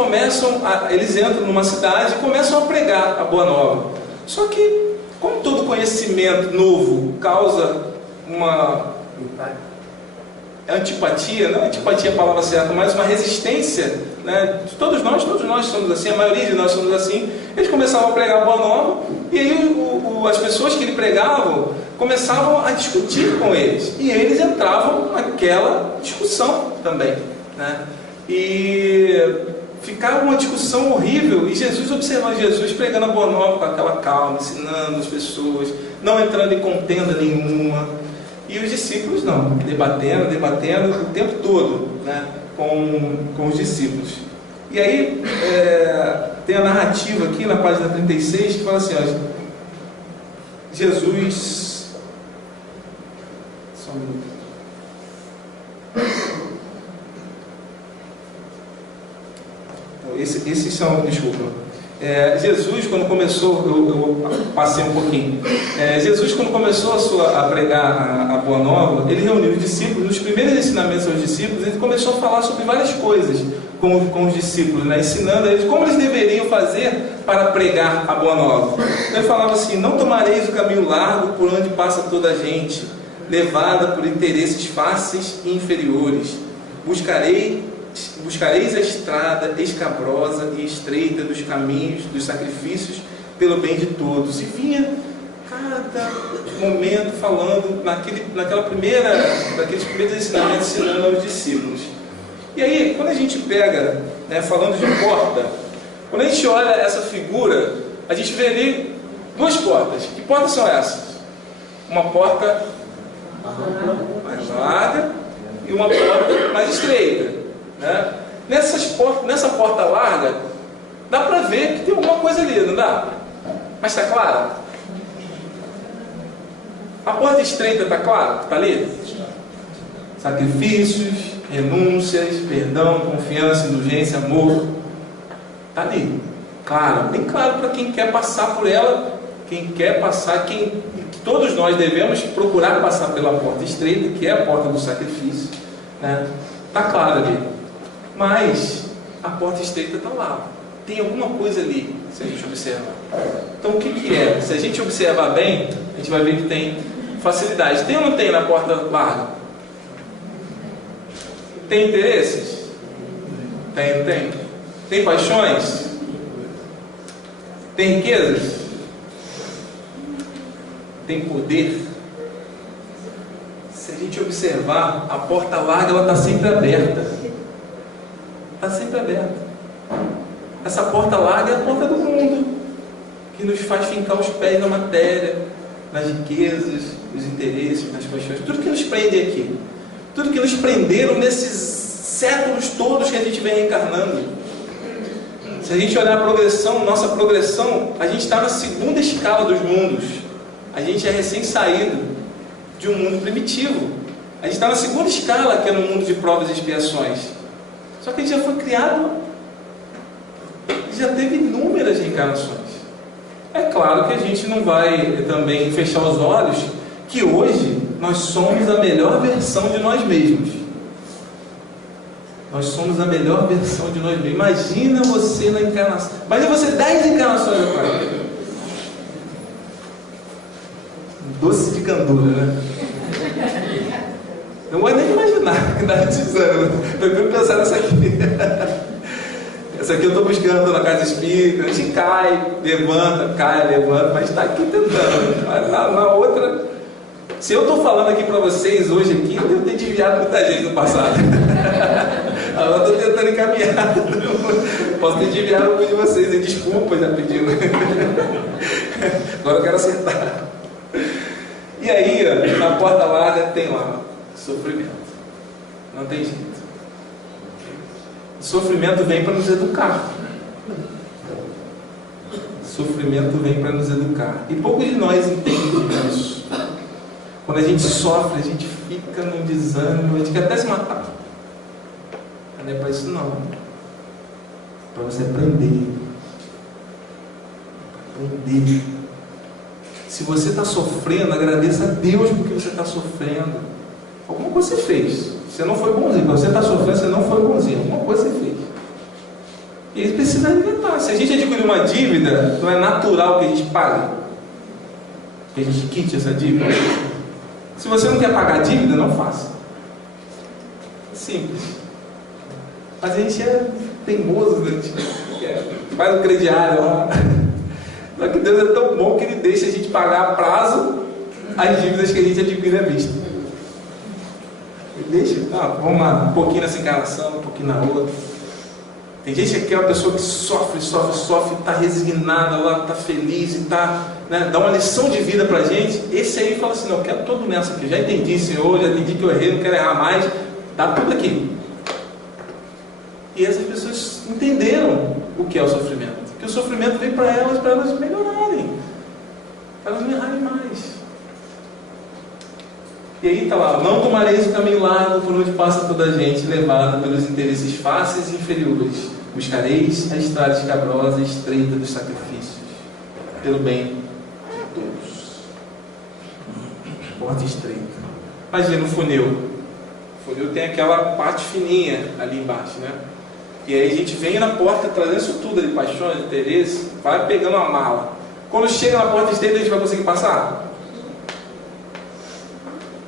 eles entram numa cidade e começam a pregar a Boa Nova. Só que, como todo conhecimento novo causa uma antipatia, não antipatia é a palavra certa, mas uma resistência, né? Todos nós somos assim, a maioria de nós somos assim. Eles começavam a pregar a Boa Nova, e aí as pessoas que ele pregavam começavam a discutir com eles, e eles entravam naquela discussão também, né? E ficava uma discussão horrível, e Jesus, observando Jesus pregando a Boa Nova com aquela calma, ensinando as pessoas, não entrando em contenda nenhuma. E os discípulos não, debatendo o tempo todo, né, com os discípulos. E aí tem a narrativa aqui na página 36 que fala assim, ó, Jesus... Só um minuto. Esses são... Desculpa. Jesus, quando começou, eu passei um pouquinho. Jesus, quando começou a pregar a Boa Nova, ele reuniu os discípulos. Nos primeiros ensinamentos aos discípulos, ele começou a falar sobre várias coisas com os discípulos, né? Ensinando a eles como eles deveriam fazer para pregar a Boa Nova. Ele falava assim: não tomareis o caminho largo por onde passa toda a gente, levada por interesses fáceis e inferiores. Buscareis a estrada escabrosa e estreita dos caminhos, dos sacrifícios, pelo bem de todos. E vinha cada momento falando naqueles primeiros ensinamentos, ensinando aos discípulos. E aí, quando a gente pega, né, falando de porta, quando a gente olha essa figura, a gente vê ali duas portas. Que portas são essas? Uma porta mais larga e uma porta mais estreita, né? Nessa porta larga, dá para ver que tem alguma coisa ali, não dá? Mas está claro? A porta estreita está clara? Está ali? Sacrifícios, renúncias, perdão, confiança, indulgência, amor. Está ali. Claro, bem claro para quem quer passar por ela, quem quer passar, todos nós devemos procurar passar pela porta estreita, que é a porta do sacrifício, né? Está claro ali. Mas a porta estreita está lá. Tem alguma coisa ali, se a gente observar. Então o que é? Se a gente observar bem, a gente vai ver que tem facilidade. Tem ou não tem na porta larga? Tem interesses? Tem, não tem? Tem paixões? Tem riquezas? Tem poder? Se a gente observar, a porta larga ela está sempre aberta. Está sempre aberta. Essa porta larga é a porta do mundo, que nos faz fincar os pés na matéria, nas riquezas, nos interesses, nas paixões. Tudo que nos prende aqui. Tudo que nos prenderam nesses séculos todos que a gente vem reencarnando. Se a gente olhar a progressão, nossa progressão, a gente está na segunda escala dos mundos. A gente é recém-saído de um mundo primitivo. A gente está na segunda escala, que é no mundo de provas e expiações. Só que a gente já foi criado, já teve inúmeras reencarnações. É claro que a gente não vai também fechar os olhos que hoje nós somos a melhor versão de nós mesmos. Nós somos a melhor versão de nós mesmos. Imagina você na encarnação. Imagina você 10 encarnações atrás. Doce de candura, né? Não vou nem imaginar que dá 10 anos. Prefiro pensar nessa aqui. Essa aqui eu estou buscando na casa espírita. A gente cai, levanta, mas está aqui tentando. Mas na outra, se eu estou falando aqui para vocês hoje aqui, eu devo ter desviado muita gente no passado. Agora estou tentando encaminhar. Posso ter desviado alguns de vocês, e desculpa já pedindo. Agora eu quero acertar. E aí, ó, na porta larga tem lá sofrimento. Não tem jeito. O sofrimento vem para nos educar. O sofrimento vem para nos educar. E poucos de nós entendem isso. Quando a gente sofre, a gente fica num desânimo, a gente quer até se matar. Não é para isso não. Para você aprender. Aprender. Se você está sofrendo, agradeça a Deus porque você está sofrendo. Alguma coisa você fez. Você não foi bonzinho. Quando você está sofrendo, você não foi bonzinho. Alguma coisa você fez. E isso precisa alimentar. Se a gente adquirir uma dívida, não é natural que a gente pague. Que a gente quite essa dívida. Se você não quer pagar a dívida, não faça. Simples. Mas a gente é teimoso, né? A gente faz o crediário lá. Só que Deus é tão bom que Ele deixa a gente pagar a prazo as dívidas que a gente adquire à vista. Ele deixa, vamos lá, um pouquinho nessa encarnação, um pouquinho na outra. Tem gente que é uma pessoa que sofre, está resignada lá, está feliz e está, né, dá uma lição de vida para a gente. Esse aí fala assim, não, eu quero todo nessa aqui, já entendi, Senhor, já entendi que eu errei, não quero errar mais, dá tudo aqui. E essas pessoas entenderam o que é o sofrimento. Que o sofrimento vem para elas melhorarem, para elas não errarem mais. E aí está lá, não tomareis o caminho largo por onde passa toda a gente, levada pelos interesses fáceis e inferiores. Buscareis a estrada escabrosa e estreita dos sacrifícios, pelo bem de todos. Porta estreita. Imagina um funil. O funil tem aquela parte fininha ali embaixo, né? E aí a gente vem na porta trazendo isso tudo ali, paixões, interesse, vai pegando uma mala. Quando chega na porta estreita, a gente vai conseguir passar?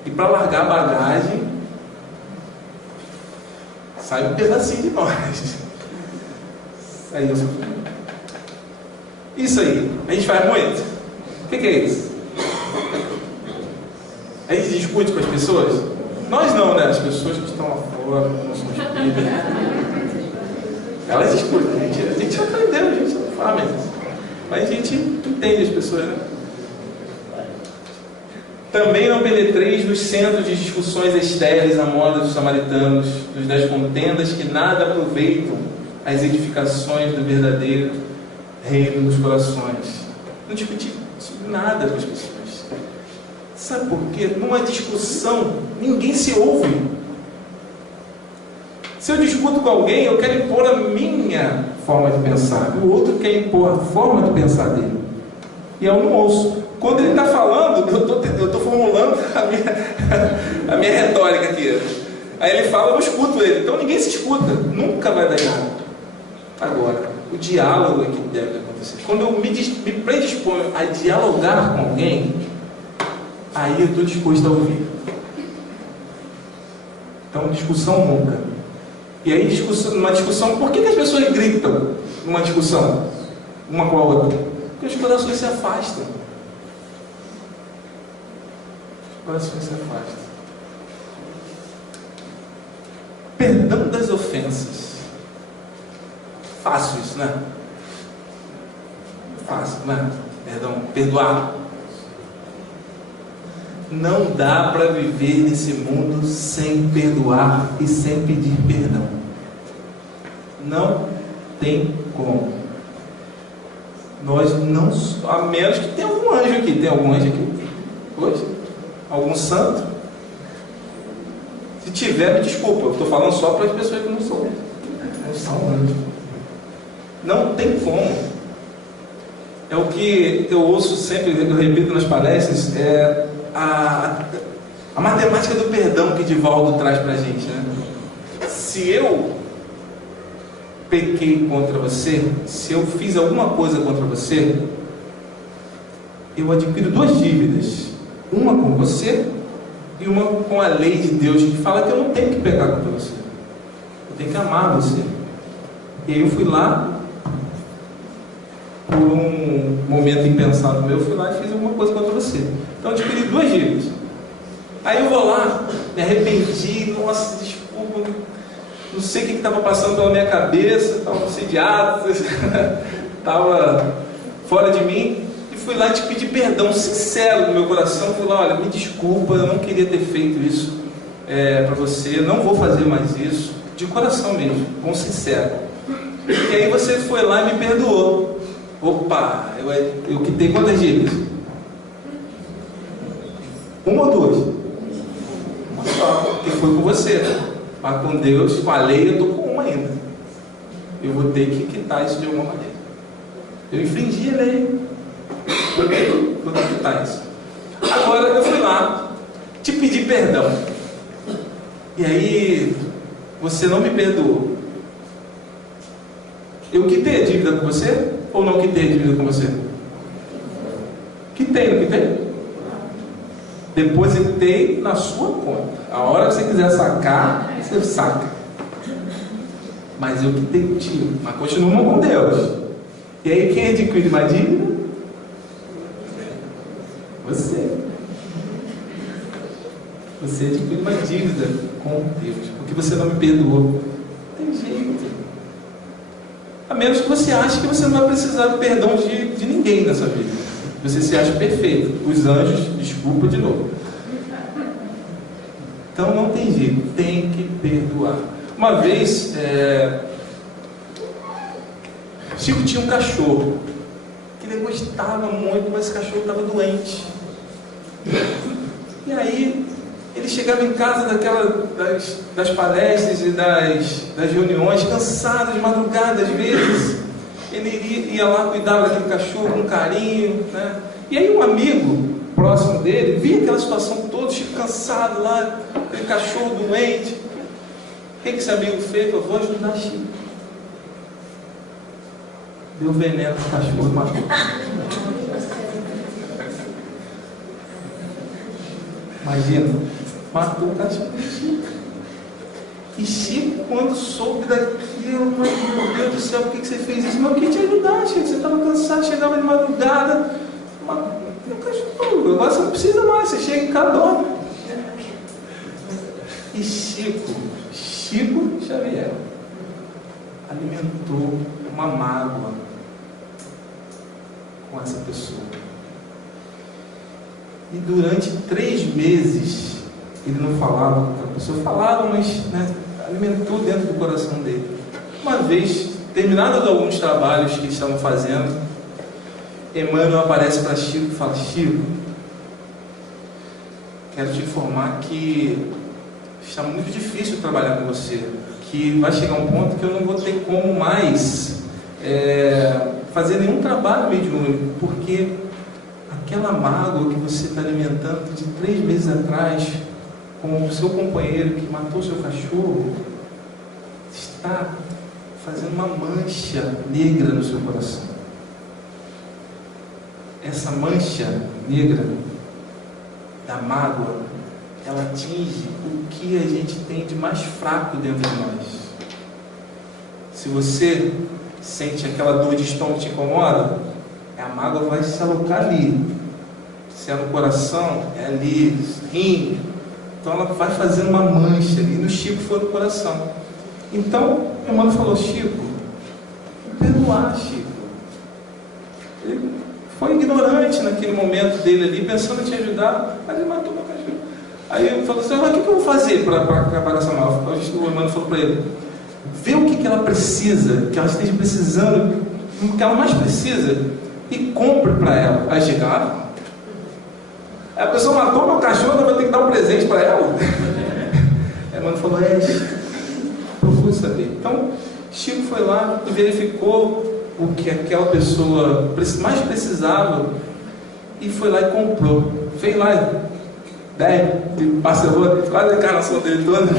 E para largar a bagagem, sai um pedacinho de nós. Aí eu... Isso aí, a gente faz muito. O que é isso? A gente discute com as pessoas? Nós não, né? As pessoas que estão lá fora, que não são espíritas. Elas discutem, a gente aprendeu, a gente não fala mesmo. Mas a gente entende as pessoas, né? Também não penetreis nos centros de discussões estéreis à moda dos samaritanos, das contendas que nada aproveitam as edificações do verdadeiro reino dos corações. Não discutir sobre nada com as pessoas. Sabe por quê? Numa discussão, ninguém se ouve. Se eu discuto com alguém, eu quero impor a minha forma de pensar. O outro quer impor a forma de pensar dele. E eu não ouço. Quando ele está falando, eu estou formulando a minha retórica aqui. Aí ele fala, eu escuto ele. Então ninguém se escuta. Nunca vai dar nada. Agora, o diálogo é que deve acontecer. Quando eu me predisponho a dialogar com alguém, aí eu estou disposto a ouvir. Então, discussão nunca. E aí, numa discussão, por que as pessoas gritam numa discussão, uma com a outra? Porque os corações se afastam. Os corações se afastam. Perdão das ofensas. Fácil isso, né? Fácil, né? Perdão, perdoar. Não dá para viver nesse mundo sem perdoar e sem pedir perdão. Não tem como. Nós não, a menos que tenha algum anjo aqui. Tem algum anjo aqui? Hoje? Algum santo? Se tiver, me desculpa. Eu estou falando só para as pessoas que não são. Não são anjos. Não tem como. É o que eu ouço sempre, eu repito nas palestras, a matemática do perdão que Divaldo traz para a gente, né? Se eu pequei contra você, se eu fiz alguma coisa contra você, eu adquiro 2 dívidas, uma com você e uma com a lei de Deus, que fala que eu não tenho que pecar contra você, eu tenho que amar você. E aí eu fui lá, por um momento impensado meu, eu fui lá e fiz alguma coisa contra você. Então eu adquiri 2 dívidas. Aí eu vou lá, me arrependi, nossa, desculpa, não sei o que estava passando pela minha cabeça, estava assediado, estava fora de mim, e fui lá te pedir perdão, sincero no meu coração. Fui lá, olha, me desculpa, eu não queria ter feito isso para você, não vou fazer mais isso, de coração mesmo, com sincero. E aí você foi lá e me perdoou. Opa, eu quitei quantas dívidas? 1 ou 2? Uma só, que foi com você, mas com Deus, com a lei, eu estou com uma ainda. Eu vou ter que quitar isso de alguma maneira. Eu infringi a lei, vou ter que quitar isso. Agora eu fui lá te pedir perdão, e aí você não me perdoou. Eu quitei a dívida com você ou não quitei a dívida com você? Quitei, não quitei? Depositei na sua conta. A hora que você quiser sacar, você saca. Mas eu quitei contigo. Mas continua com Deus. E aí quem adquire uma dívida? Você. Você adquire uma dívida com Deus, porque você não me perdoou. Não tem jeito. A menos que você ache que você não vai precisar do perdão de ninguém nessa vida. Você se acha perfeito. Os anjos, desculpa de novo. Então não tem jeito, tem que perdoar. Uma vez, Chico tinha um cachorro que ele gostava muito, mas esse cachorro estava doente. E aí ele chegava em casa das palestras e das reuniões, cansado, de madrugada às vezes. Ele ia lá, cuidava daquele cachorro com carinho, né? E aí um amigo próximo dele via aquela situação toda, Chico cansado lá, aquele cachorro doente. O que esse amigo fez? Eu vou ajudar Chico. Deu veneno pro cachorro e matou. Imagina, matou o cachorro de Chico. E Chico, quando soube daquilo, meu Deus do céu, por que você fez isso? Mas eu queria te ajudar, Chico. Você estava cansado, chegava de madrugada. Agora você não precisa mais, você chega em casa, dorme. E Chico Xavier alimentou uma mágoa com essa pessoa. E durante 3 meses ele não falava com a pessoa, falava, mas alimentou dentro do coração dele. Uma vez, terminados alguns trabalhos que eles estavam fazendo, Emmanuel aparece para Chico e fala: Chico, quero te informar que está muito difícil trabalhar com você, que vai chegar um ponto que eu não vou ter como mais fazer nenhum trabalho mediúnico, porque aquela mágoa que você está alimentando de 3 meses atrás com o seu companheiro que matou seu cachorro está fazendo uma mancha negra no seu coração. Essa mancha negra da mágoa, ela atinge o que a gente tem de mais fraco dentro de nós. Se você sente aquela dor de estômago que te incomoda, a mágoa vai se alocar ali. Se é no coração, é ali, rim. Então ela vai fazendo uma mancha ali. No Chico foi no coração. Então, meu irmão falou: Chico, perdoar, Chico. Ele foi ignorante naquele momento dele ali, pensando em te ajudar, mas ele matou meu cachorro. Aí eu falei assim: mas o que eu vou fazer para acabar com essa mágoa? O irmão falou para ele: vê o que ela precisa, que ela esteja precisando, o que ela mais precisa, e compre para ela. Aí chegaram. A pessoa matou meu cachorro, eu vou ter que dar um presente para ela. Aí o irmão falou: procure saber. Então Chico foi lá e verificou o que aquela pessoa mais precisava e foi lá e comprou. Fez lá 10, parcelou quase a encarnação dele toda,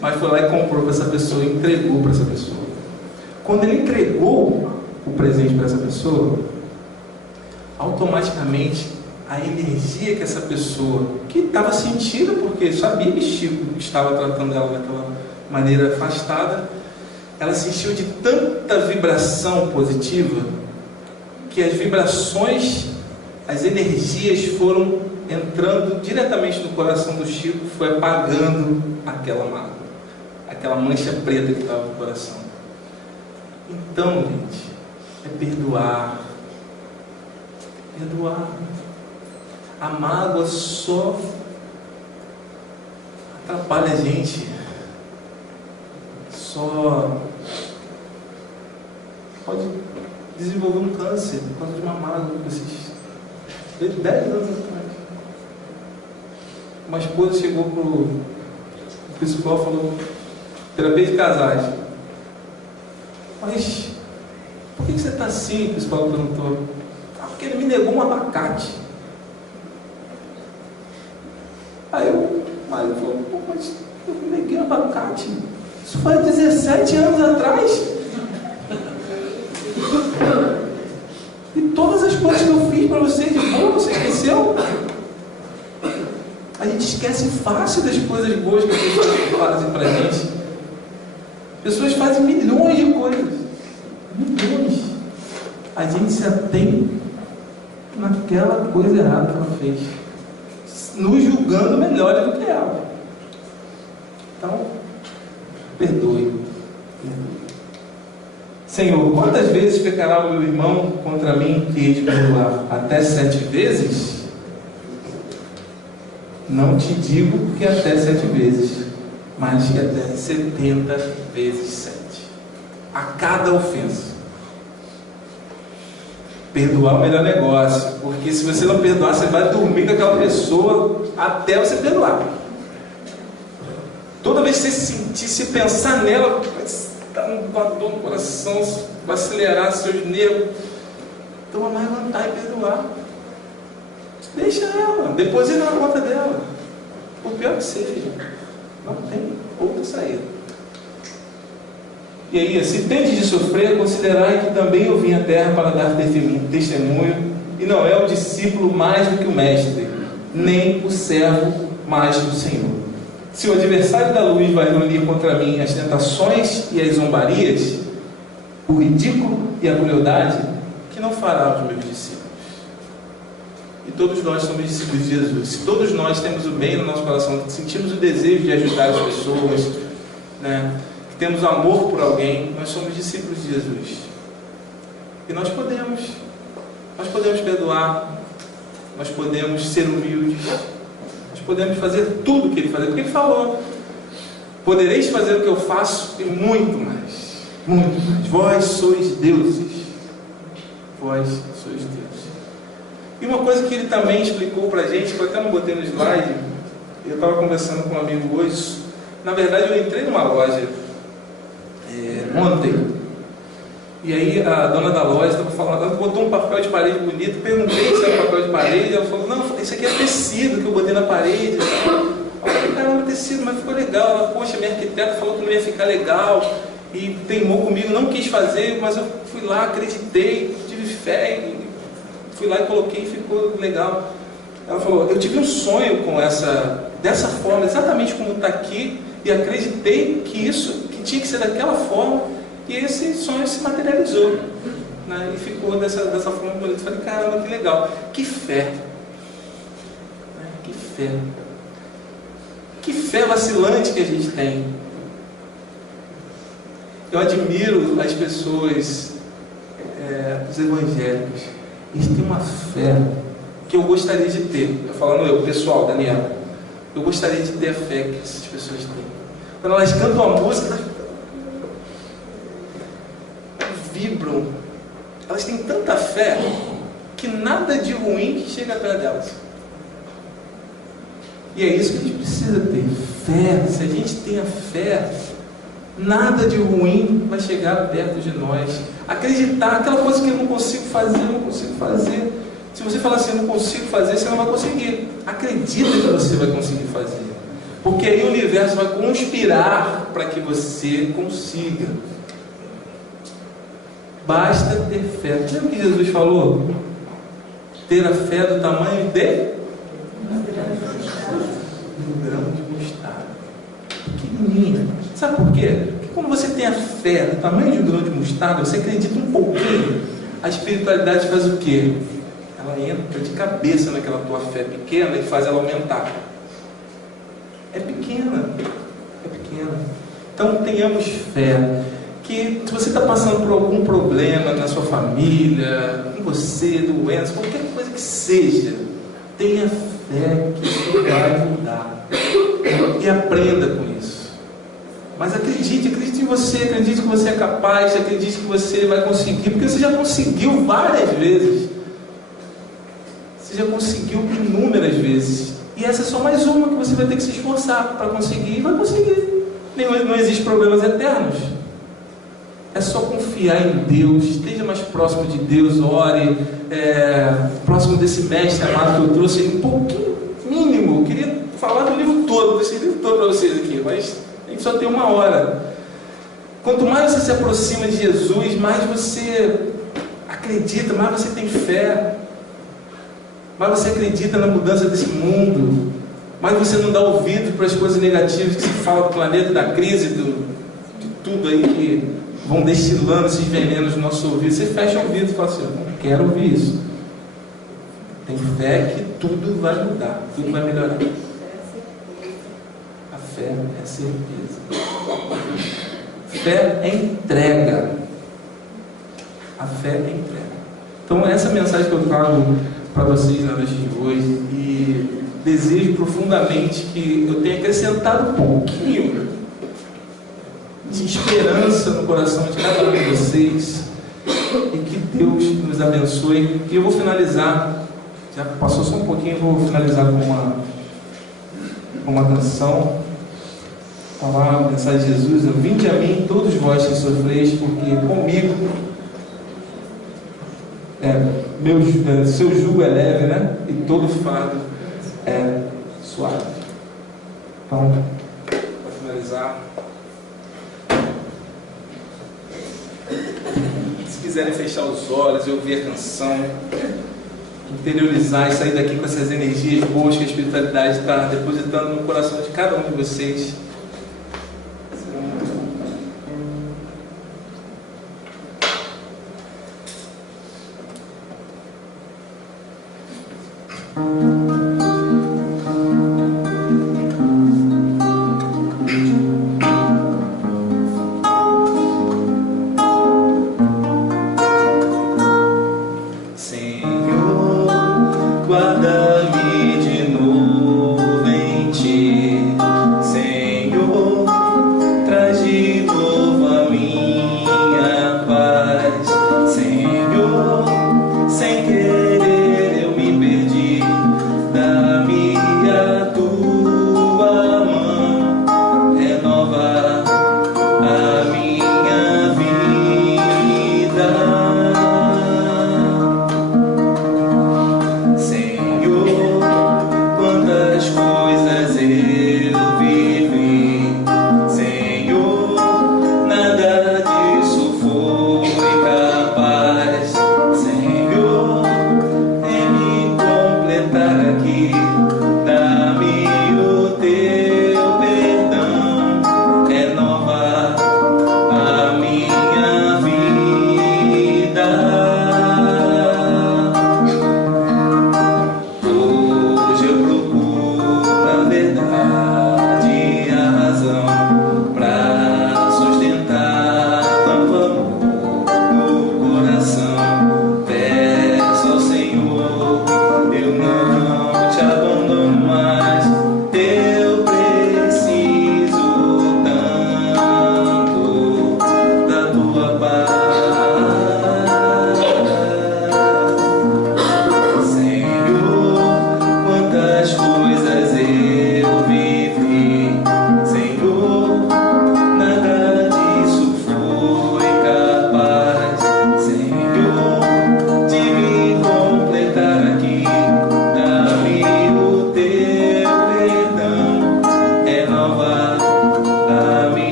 mas foi lá e comprou para essa pessoa, entregou para essa pessoa. quando ele entregou o presente para essa pessoa, automaticamente a energia que essa pessoa, que estava sentindo, porque sabia que Chico estava tratando ela daquela maneira afastada, ela sentiu de tanta vibração positiva, que as vibrações, as energias foram entrando diretamente no coração do Chico, foi apagando aquela mágoa, aquela mancha preta que estava no coração. Então, gente, é perdoar. Perdoar. A mágoa só atrapalha a gente, só pode desenvolver um câncer por causa de uma mágoa que vocês teve 10 anos atrás. Uma esposa chegou pro psicólogo e falou: terapia de casais. Mas por que você está assim? O psicólogo perguntou. Porque ele me negou um abacate. Aí o marido falou: pô, mas eu me neguei um abacate. Isso faz 17 anos atrás. E todas as coisas que eu fiz para você de boa, você esqueceu? A gente esquece fácil das coisas boas que as pessoas fazem para a gente. As pessoas fazem milhões de coisas. Milhões. A gente se atém naquela coisa errada que ela fez, nos julgando melhores do que ela. Então, perdoe. Senhor, quantas vezes pecará o meu irmão contra mim que hei de perdoar? Até 7 vezes? Não te digo que até 7 vezes, mas que até 70 vezes 7. A cada ofensa. Perdoar é o melhor negócio, porque se você não perdoar, você vai dormir com aquela pessoa até você perdoar. Toda vez que você sentir, se pensar nela, vai dar uma dor no coração, vai acelerar seus nervos. Então vai mais levantar e perdoar. Deixa ela, deposita na conta dela. Por pior que seja, não tem outra saída. E aí, se tendes de sofrer, considerai que também eu vim à terra para dar testemunho, e não é o discípulo mais do que o mestre, nem o servo mais do Senhor. Se o adversário da luz vai reunir contra mim as tentações e as zombarias, o ridículo e a crueldade, que não fará os meus discípulos? E todos nós somos discípulos de Jesus. Se todos nós temos o bem no nosso coração, sentimos o desejo de ajudar as pessoas, né? Temos amor por alguém, nós somos discípulos de Jesus. E nós podemos perdoar, nós podemos ser humildes, nós podemos fazer tudo o que Ele fazia, porque Ele falou: podereis fazer o que eu faço e muito mais, muito mais. Vós sois deuses, vós sois deuses. E uma coisa que Ele também explicou para a gente, que eu até não botei no slide, eu estava conversando com um amigo hoje. Na verdade, eu entrei numa loja ontem, e aí a dona da loja estava falando, ela botou um papel de parede bonito, perguntei se era papel de parede, ela falou: não, isso aqui é tecido que eu botei na parede. Eu falei: caramba, tecido, mas ficou legal. Ela: poxa, minha arquiteta falou que não ia ficar legal, e teimou comigo, não quis fazer, mas eu fui lá, acreditei, tive fé, e fui lá e coloquei e ficou legal. Ela falou: eu tive um sonho com dessa forma, exatamente como está aqui, e acreditei que tinha que ser daquela forma, e esse sonho se materializou, né? E ficou dessa forma bonita. Falei: caramba, que legal, que fé, né? Que fé vacilante que a gente tem. Eu admiro as pessoas, os evangélicos, eles têm uma fé que eu gostaria de ter. Eu falando pessoal, Daniel, eu gostaria de ter a fé que essas pessoas têm. Quando elas cantam a música, elas vibram. Elas têm tanta fé que nada de ruim chega perto delas. E é isso que a gente precisa ter, fé. Se a gente tem a fé, nada de ruim vai chegar perto de nós. Acreditar, aquela coisa que eu não consigo fazer, eu não consigo fazer. Se você falar assim: eu não consigo fazer, você não vai conseguir. Acredita que você vai conseguir fazer, porque aí o universo vai conspirar para que você consiga. Basta ter fé. Lembra o que Jesus falou? Ter a fé do tamanho de um grão de mostarda. Pequenininha. Sabe por quê? Porque quando você tem a fé do tamanho de um grão de mostarda, você acredita um pouquinho, a espiritualidade faz o quê? Ela entra de cabeça naquela tua fé pequena e faz ela aumentar. É pequena. É pequena. Então tenhamos fé. Que se você está passando por algum problema na sua família, com você, doença, qualquer coisa que seja, tenha fé que isso vai mudar. E aprenda com isso. Mas acredite em você, acredite que você é capaz, acredite que você vai conseguir, porque você já conseguiu várias vezes. Você já conseguiu inúmeras vezes. E essa é só mais uma que você vai ter que se esforçar para conseguir, e vai conseguir. Não existe problemas eternos. É só confiar em Deus, esteja mais próximo de Deus, ore, próximo desse mestre amado que eu trouxe, um pouquinho mínimo. Eu queria falar do livro todo, desse livro todo para vocês aqui, mas a gente só tem 1 hora. Quanto mais você se aproxima de Jesus, mais você acredita, mais você tem fé, mais você acredita na mudança desse mundo, mais você não dá ouvido para as coisas negativas que se fala do planeta, da crise, de tudo aí que vão destilando esses venenos no nosso ouvido. Você fecha o ouvido e fala assim: eu não quero ouvir isso. Tem fé que tudo vai mudar, tudo vai melhorar. A fé é certeza. Fé é entrega. A fé é entrega. Então essa mensagem que eu trago para vocês na noite de hoje, e desejo profundamente que eu tenha acrescentado um pouquinho de esperança no coração de cada um de vocês, e que Deus nos abençoe. E eu vou finalizar, já passou só um pouquinho, vou finalizar com uma canção. Está lá a mensagem de Jesus: vinde a mim todos vós que sofreis, porque comigo seu jugo é leve, né? E todo fardo é suave. Então, para finalizar, se quiserem fechar os olhos e ouvir a canção, interiorizar e sair daqui com essas energias boas que a espiritualidade está depositando no coração de cada um de vocês.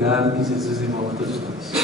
obrigado, que Jesus envolva todos nós.